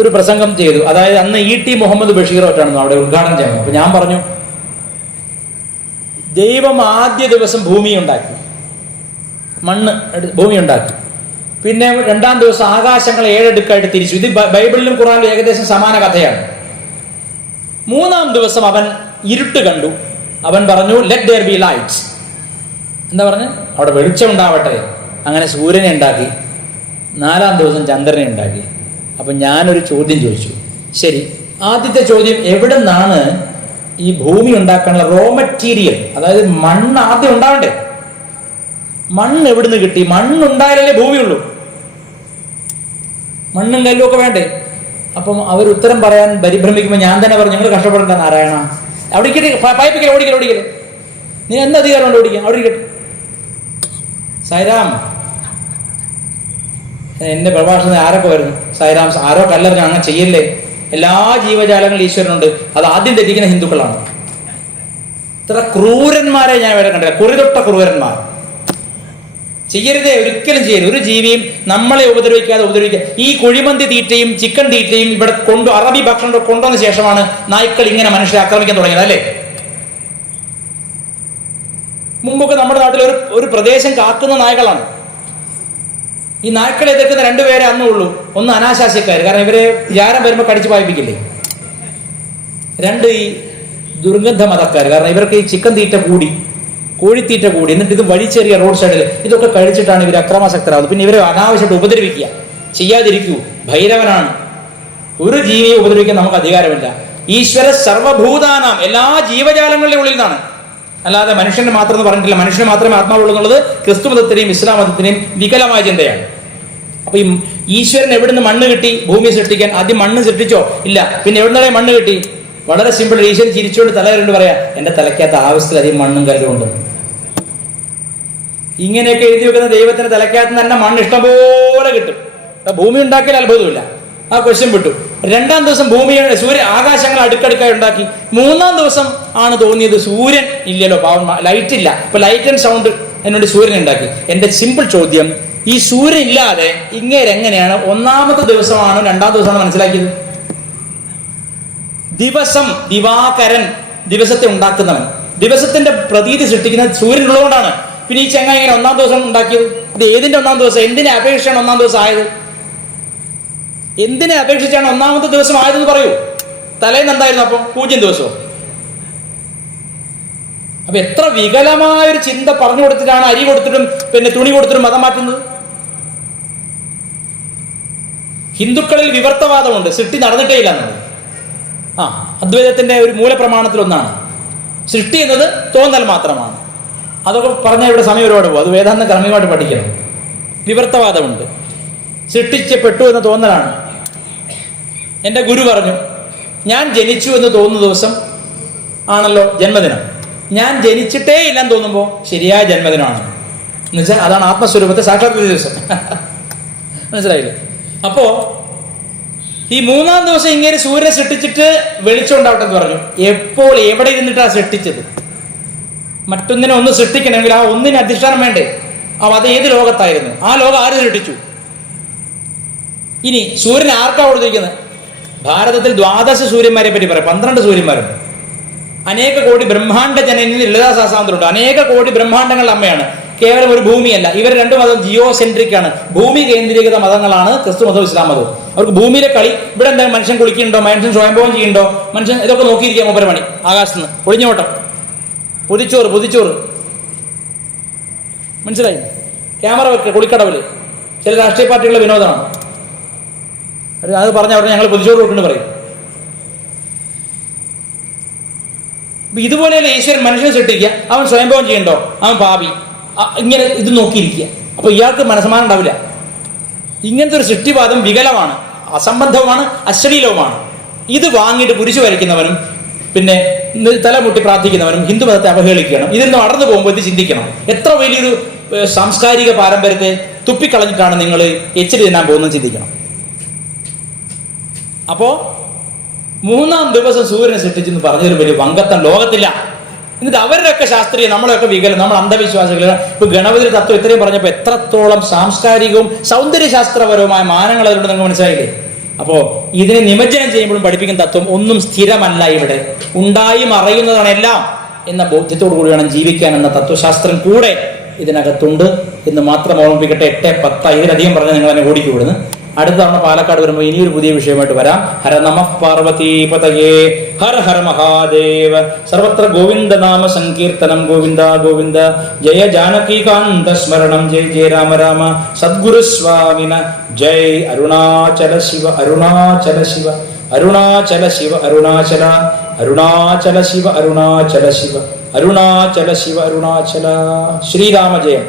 ഒരു പ്രസംഗം ചെയ്തു. അതായത് അന്ന് E.T. മുഹമ്മദ് ബഷീറോട്ടാണ് അവിടെ ഉദ്ഘാടനം ചെയ്യുന്നത്. അപ്പോൾ ഞാൻ പറഞ്ഞു, ദൈവം ആദ്യ ദിവസം ഭൂമി ഉണ്ടാക്കി, ഭൂമി ഉണ്ടാക്കി. പിന്നെ രണ്ടാം ദിവസം ആകാശങ്ങൾ 7 അടുക്കായിട്ട് തിരിച്ചു. ഇത് ബൈബിളിലും ഖുറാനിലും ഏകദേശം സമാന കഥയാണ്. മൂന്നാം ദിവസം അവൻ ഇരുട്ട് കണ്ടു. അവൻ പറഞ്ഞു, ലെറ്റ് ദെയർ ബി ലൈറ്റ്സ്. എന്താ പറഞ്ഞു? അവിടെ വെളിച്ചം ഉണ്ടാവട്ടെ. അങ്ങനെ സൂര്യനെ ഉണ്ടാക്കി. നാലാം ദിവസം ചന്ദ്രനെ ഉണ്ടാക്കി. അപ്പം ഞാനൊരു ചോദ്യം ചോദിച്ചു. ശരി, ആദ്യത്തെ ചോദ്യം, എവിടെ നിന്നാണ് ഈ ഭൂമി ഉണ്ടാക്കാനുള്ള റോ മെറ്റീരിയൽ, അതായത് മണ്ണ് ആദ്യം ഉണ്ടാവണ്ടേ? മണ്ണ് എവിടുന്ന് കിട്ടി? മണ്ണുണ്ടായാലല്ലേ ഭൂമിയുള്ളൂ. മണ്ണും കല്ലും ഒക്കെ വേണ്ടേ? അപ്പം അവർ ഉത്തരം പറയാൻ പരിഭ്രമിക്കുമ്പോൾ ഞാൻ തന്നെ പറഞ്ഞു, നിങ്ങൾ കഷ്ടപ്പെടേണ്ട നാരായണ, അവിടെ പായിപ്പിക്കല, ഓടിക്കല. നീ എന്ത് അധികാരമുണ്ട് ഓടിക്കാൻ? അവിടെ ഇരിക്കട്ടെ. സായിരാം, എന്റെ പ്രഭാഷണത്തിന് ആരൊക്കെ വരുന്നു? സായിരാം, ആരോ കല്ലെറിഞ്ഞ, അങ്ങനെ ചെയ്യല്ലേ. എല്ലാ ജീവജാലങ്ങളും ഈശ്വരനുണ്ട്. അത് ആദ്യം തെറ്റിക്കുന്ന ഹിന്ദുക്കളാണ്. ഇത്ര ക്രൂരന്മാരെ ഞാൻ ഇവിടെ കണ്ടില്ല. കുറിതൊട്ട ക്രൂരന്മാർ. ചെയ്യരുതേ, ഒരിക്കലും ചെയ്യരുത്. ഒരു ജീവിയും നമ്മളെ ഉപദ്രവിക്കുക. ഈ കുഴിമന്തി തീറ്റയും ചിക്കൻ തീറ്റയും ഇവിടെ അറബി ഭക്ഷണം കൊണ്ടുവന്ന ശേഷമാണ് നായ്ക്കൾ ഇങ്ങനെ മനുഷ്യരെ ആക്രമിക്കാൻ തുടങ്ങിയത്, അല്ലേ? മുമ്പൊക്കെ നമ്മുടെ നാട്ടിൽ ഒരു പ്രദേശം കാക്കുന്ന നായ്ക്കളാണ്. ഈ നായ്ക്കളെ എതിർക്കുന്ന 2 പേരെ അന്നുള്ളൂ. ഒന്ന് അനാശാസ്യക്കാർ, കാരണം ഇവരെ വിചാരം വരുമ്പോൾ കടിച്ചു പായിപ്പിക്കില്ലേ. 2 ഈ ദുർഗന്ധ മതക്കാർ, കാരണം ഇവർക്ക് ഈ ചിക്കൻ തീറ്റ കൂടി, കോഴിത്തീറ്റ കൂടി, എന്നിട്ട് ഇത് വലിച്ചെറിയ റോഡ് സൈഡിൽ. ഇതൊക്കെ കഴിച്ചിട്ടാണ് ഇവർ അക്രമാസക്തരാകുന്നത്. പിന്നെ ഇവരെ അനാവശ്യമായിട്ട് ഉപദ്രവിക്കുക. ചെയ്യാതിരിക്കൂ, ഭൈരവനാണ്. ഒരു ജീവിയെ ഉപദ്രവിക്കാൻ നമുക്ക് അധികാരമില്ല. ഈശ്വര സർവഭൂതാനാം, എല്ലാ ജീവജാലങ്ങളുടെ ഉള്ളിൽ നിന്നാണ്, അല്ലാതെ മനുഷ്യന് മാത്രം എന്ന് പറഞ്ഞിട്ടില്ല. മനുഷ്യന് മാത്രമേ ആത്മാവുള്ളൂ എന്നുള്ളത് ക്രിസ്തു മതത്തിനെയും ഇസ്ലാം മതത്തിനെയും വികലമായ ചിന്തയാണ്. അപ്പൊ ഈ ഈശ്വരൻ എവിടുന്ന് മണ്ണ് കിട്ടി ഭൂമിയെ സൃഷ്ടിക്കാൻ? ആദ്യം മണ്ണ് സൃഷ്ടിച്ചോ? ഇല്ല. പിന്നെ എവിടുന്നേ മണ്ണ് കിട്ടി? വളരെ സിമ്പിൾ. ഈശ്വരൻ ചിരിച്ചുകൊണ്ട് തലകരണ്ട് പറയാ, എന്റെ തലയ്ക്കകത്ത് ആവശ്യത്തിലധികം മണ്ണും കല്ലും ഉണ്ട്. ഇങ്ങനെയൊക്കെ എഴുതി വെക്കുന്ന ദൈവത്തിന്റെ തലയ്ക്കകത്ത് തന്നെ മണ്ണ് ഇഷ്ടംപോലെ കിട്ടും. ഭൂമി ഉണ്ടാക്കിയാൽ അത്ഭുതമില്ല. ആ ക്വസ്റ്റ്യൻ വിട്ടു. രണ്ടാം ദിവസം ആകാശങ്ങൾ അടുക്കടുക്കായി ഉണ്ടാക്കി. മൂന്നാം ദിവസം ആണ് തോന്നിയത് സൂര്യൻ ഇല്ലല്ലോ, പാവം, ലൈറ്റ് ഇല്ല. ഇപ്പൊ ലൈറ്റ് ആൻഡ് സൗണ്ട് എന്നോട് സൂര്യൻ ഉണ്ടാക്കി. എന്റെ സിമ്പിൾ ചോദ്യം, ഈ സൂര്യൻ ഇല്ലാതെ എങ്ങനെയാണ് ഒന്നാമത്തെ ദിവസമാണോ രണ്ടാം ദിവസമാണോ മനസ്സിലാക്കിയത്? ദിവസം, ദിവാകരൻ, ദിവസത്തെ ഉണ്ടാക്കുന്നവൻ, ദിവസത്തിന്റെ പ്രതീതി സൃഷ്ടിക്കുന്നത് സൂര്യൻ ഉള്ളതുകൊണ്ടാണ്. പിന്നെ ഈ ചെങ്ങ ഇങ്ങനെ ഒന്നാം ദിവസം ഉണ്ടാക്കിയത്? ഇത് ഏതിന്റെ ഒന്നാം ദിവസം? എന്തിനെ അപേക്ഷിച്ചാണ് ഒന്നാം ദിവസം ആയത്? എന്തിനെ അപേക്ഷിച്ചാണ് ഒന്നാമത്തെ ദിവസം ആയതെന്ന് പറയൂ. തലേന്ന് എന്തായിരുന്നു? അപ്പം 0 ദിവസവും. അപ്പൊ എത്ര വികലമായൊരു ചിന്ത പറഞ്ഞു കൊടുത്തിട്ടാണ് അരി കൊടുത്തിട്ടും പിന്നെ തുണി കൊടുത്തിട്ടും മതം മാറ്റുന്നത്. ഹിന്ദുക്കളിൽ വിവർത്തവാദമുണ്ട്, സൃഷ്ടി നടന്നിട്ടേ ഇല്ല എന്നുള്ളത്. അദ്വൈതത്തിന്റെ ഒരു മൂലപ്രമാണത്തിൽ ഒന്നാണ് സൃഷ്ടി എന്നത് തോന്നൽ മാത്രമാണ്. അതൊക്കെ പറഞ്ഞാൽ ഇവിടെ സമയം ഒരുപാട് പോകും. അത് വേദാന്ത ക്രമമായിട്ട് പഠിക്കണം. വിവർത്തവാദമുണ്ട്, സൃഷ്ടിക്കപ്പെട്ടു എന്ന് തോന്നലാണ്. എൻ്റെ ഗുരു പറഞ്ഞു, ഞാൻ ജനിച്ചു എന്ന് തോന്നുന്ന ദിവസം ആണല്ലോ ജന്മദിനം. ഞാൻ ജനിച്ചിട്ടേ ഇല്ലെന്ന് തോന്നുമ്പോൾ ശരിയായ ജന്മദിനമാണ്. എന്നുവെച്ചാൽ അതാണ് ആത്മസ്വരൂപത്തെ സാക്ഷാത്കരിച്ച ദിവസം. മനസ്സിലായില്ലേ? അപ്പോ ഈ മൂന്നാം ദിവസം ഇങ്ങനെ സൂര്യനെ സൃഷ്ടിച്ചിട്ട് വെളിച്ചം ഉണ്ടാവട്ടെ എന്ന് പറഞ്ഞു. എപ്പോൾ എവിടെ ഇരുന്നിട്ടാണ് സൃഷ്ടിച്ചത്? മറ്റൊന്നിനെ ഒന്ന് സൃഷ്ടിക്കണമെങ്കിൽ ആ ഒന്നിന് അധിഷ്ഠാനം വേണ്ടേ? അത് ഏത് ലോകത്തായിരുന്നു? ആ ലോകം ആര് സൃഷ്ടിച്ചു? ഇനി സൂര്യൻ ആർക്കാ കൊടുത്തിരിക്കുന്നത്? ഭാരതത്തിൽ 12 സൂര്യന്മാരെ പറ്റി പറയാം. 12 സൂര്യന്മാരുണ്ട്. അനേക കോടി ബ്രഹ്മാണ്ഡ ജനനി ലളിതാ സഹസ്രാന്തരമുണ്ട്. അനേക കോടി ബ്രഹ്മാണ്ഡങ്ങളുടെ അമ്മയാണ്. കേവലം ഒരു ഭൂമിയല്ല. ഇവർ രണ്ടു മതം ജിയോ സെൻട്രിക് ആണ്, ഭൂമി കേന്ദ്രീകൃത മതങ്ങളാണ് ക്രിസ്തു മതവും ഇസ്ലാം മതവും. അവർക്ക് ഭൂമിയിലെ കളി. ഇവിടെ എന്താ മനുഷ്യൻ കുളിക്കുന്നുണ്ടോ, മനുഷ്യൻ സ്വയംഭവം ചെയ്യുന്നുണ്ടോ, മനുഷ്യൻ ഇതൊക്കെ നോക്കിയിരിക്കാം. 3 മണി ആകാശത്ത് നിന്ന് ഒളിഞ്ഞോട്ടം, പൊതിച്ചോറ് മനസ്സിലായി? ക്യാമറ വെക്കുക കുളിക്കടവില്. ചില രാഷ്ട്രീയ പാർട്ടികളുടെ വിനോദമാണ് അത്. പറഞ്ഞ അവിടെ ഞങ്ങൾ പൊതിച്ചോറ് വെക്കുന്നു പറയും. ഇതുപോലെയല്ല ഈശ്വരൻ മനുഷ്യനെ സൃഷ്ടിക്കുക. അവൻ സ്വയംഭവം ചെയ്യണ്ടോ, അവൻ പാപി, ഇങ്ങനെ ഇത് നോക്കിയിരിക്കുക. അപ്പൊ ഇയാൾക്ക് മനസ്സമാനം ഉണ്ടാവില്ല. ഇങ്ങനത്തെ ഒരു സൃഷ്ടിവാദം വികലമാണ്, അസംബന്ധവുമാണ്, അശ്ലീലവുമാണ്. ഇത് വാങ്ങിയിട്ട് കുരിശു വരയ്ക്കുന്നവനും പിന്നെ തലമുട്ടി പ്രാർത്ഥിക്കുന്നവനും ഹിന്ദു മതത്തെ അവഹേളിക്കണം. ഇതിൽ നിന്ന് അടർന്നു പോകുമ്പോൾ ഇത് ചിന്തിക്കണം. എത്ര വലിയൊരു സാംസ്കാരിക പാരമ്പര്യത്തെ തുപ്പിക്കളഞ്ഞിട്ടാണ് നിങ്ങൾ എച്ചിരി തിന്നാൻ പോകുന്നത് ചിന്തിക്കണം. അപ്പോ 3-ാം ദിവസം സൂര്യനെ സൃഷ്ടിച്ചെന്ന് പറഞ്ഞൊരു വലിയ വങ്കത്തം ലോകത്തില്ല. എന്നിട്ട് അവരുടെയൊക്കെ ശാസ്ത്രീയ, നമ്മളെയൊക്കെ വികലം, നമ്മൾ അന്ധവിശ്വാസികൾ. ഇപ്പൊ ഗണപതി തത്വം ഇത്രയും പറഞ്ഞപ്പോൾ എത്രത്തോളം സാംസ്കാരികവും സൗന്ദര്യശാസ്ത്രപരവുമായ മാനങ്ങൾ അതിലൂടെ നിങ്ങൾക്ക് മനസ്സിലായില്ലേ? അപ്പോ ഇതിനെ നിമജ്ജനം ചെയ്യുമ്പോഴും പഠിപ്പിക്കുന്ന തത്വം ഒന്നും സ്ഥിരമല്ല. ഇവിടെ ഉണ്ടായി മറയുന്നതാണ് എല്ലാം എന്ന ബോധ്യത്തോടു കൂടി വേണം ജീവിക്കാൻ എന്ന തത്വശാസ്ത്രം കൂടെ ഇതിനകത്തുണ്ട് എന്ന് മാത്രം ഓർമ്മിപ്പിക്കട്ടെ. 8-10 ഇതിലധികം പറഞ്ഞ് നിങ്ങൾ തന്നെ ഓടിക്കു വിടുന്നു. അടുത്ത തവണ പാലക്കാട് വരുമ്പോൾ ഇനിയൊരു പുതിയ വിഷയമായിട്ട് വരാം. ഹര നമഃ പാർവതീപതയേ ഹര ഹര മഹാദേവ. സർവത്ര ഗോവിന്ദ നാമ സങ്കീർത്തനം. ഗോവിന്ദ ഗോവിന്ദ. ജയ ജാനകീകാന്ത സ്മരണം. ജയ ജയ രാമ രാമ. സദ്ഗുരു സ്വാമിന ജയ്. അരുണാചല ശിവ അരുണാചല ശിവ അരുണാചല ശിവ അരുണാചല അരുണാചല ശിവ അരുണാചല ശിവ അരുണാചല ശിവ അരുണാചല. ശ്രീരാമ ജയം.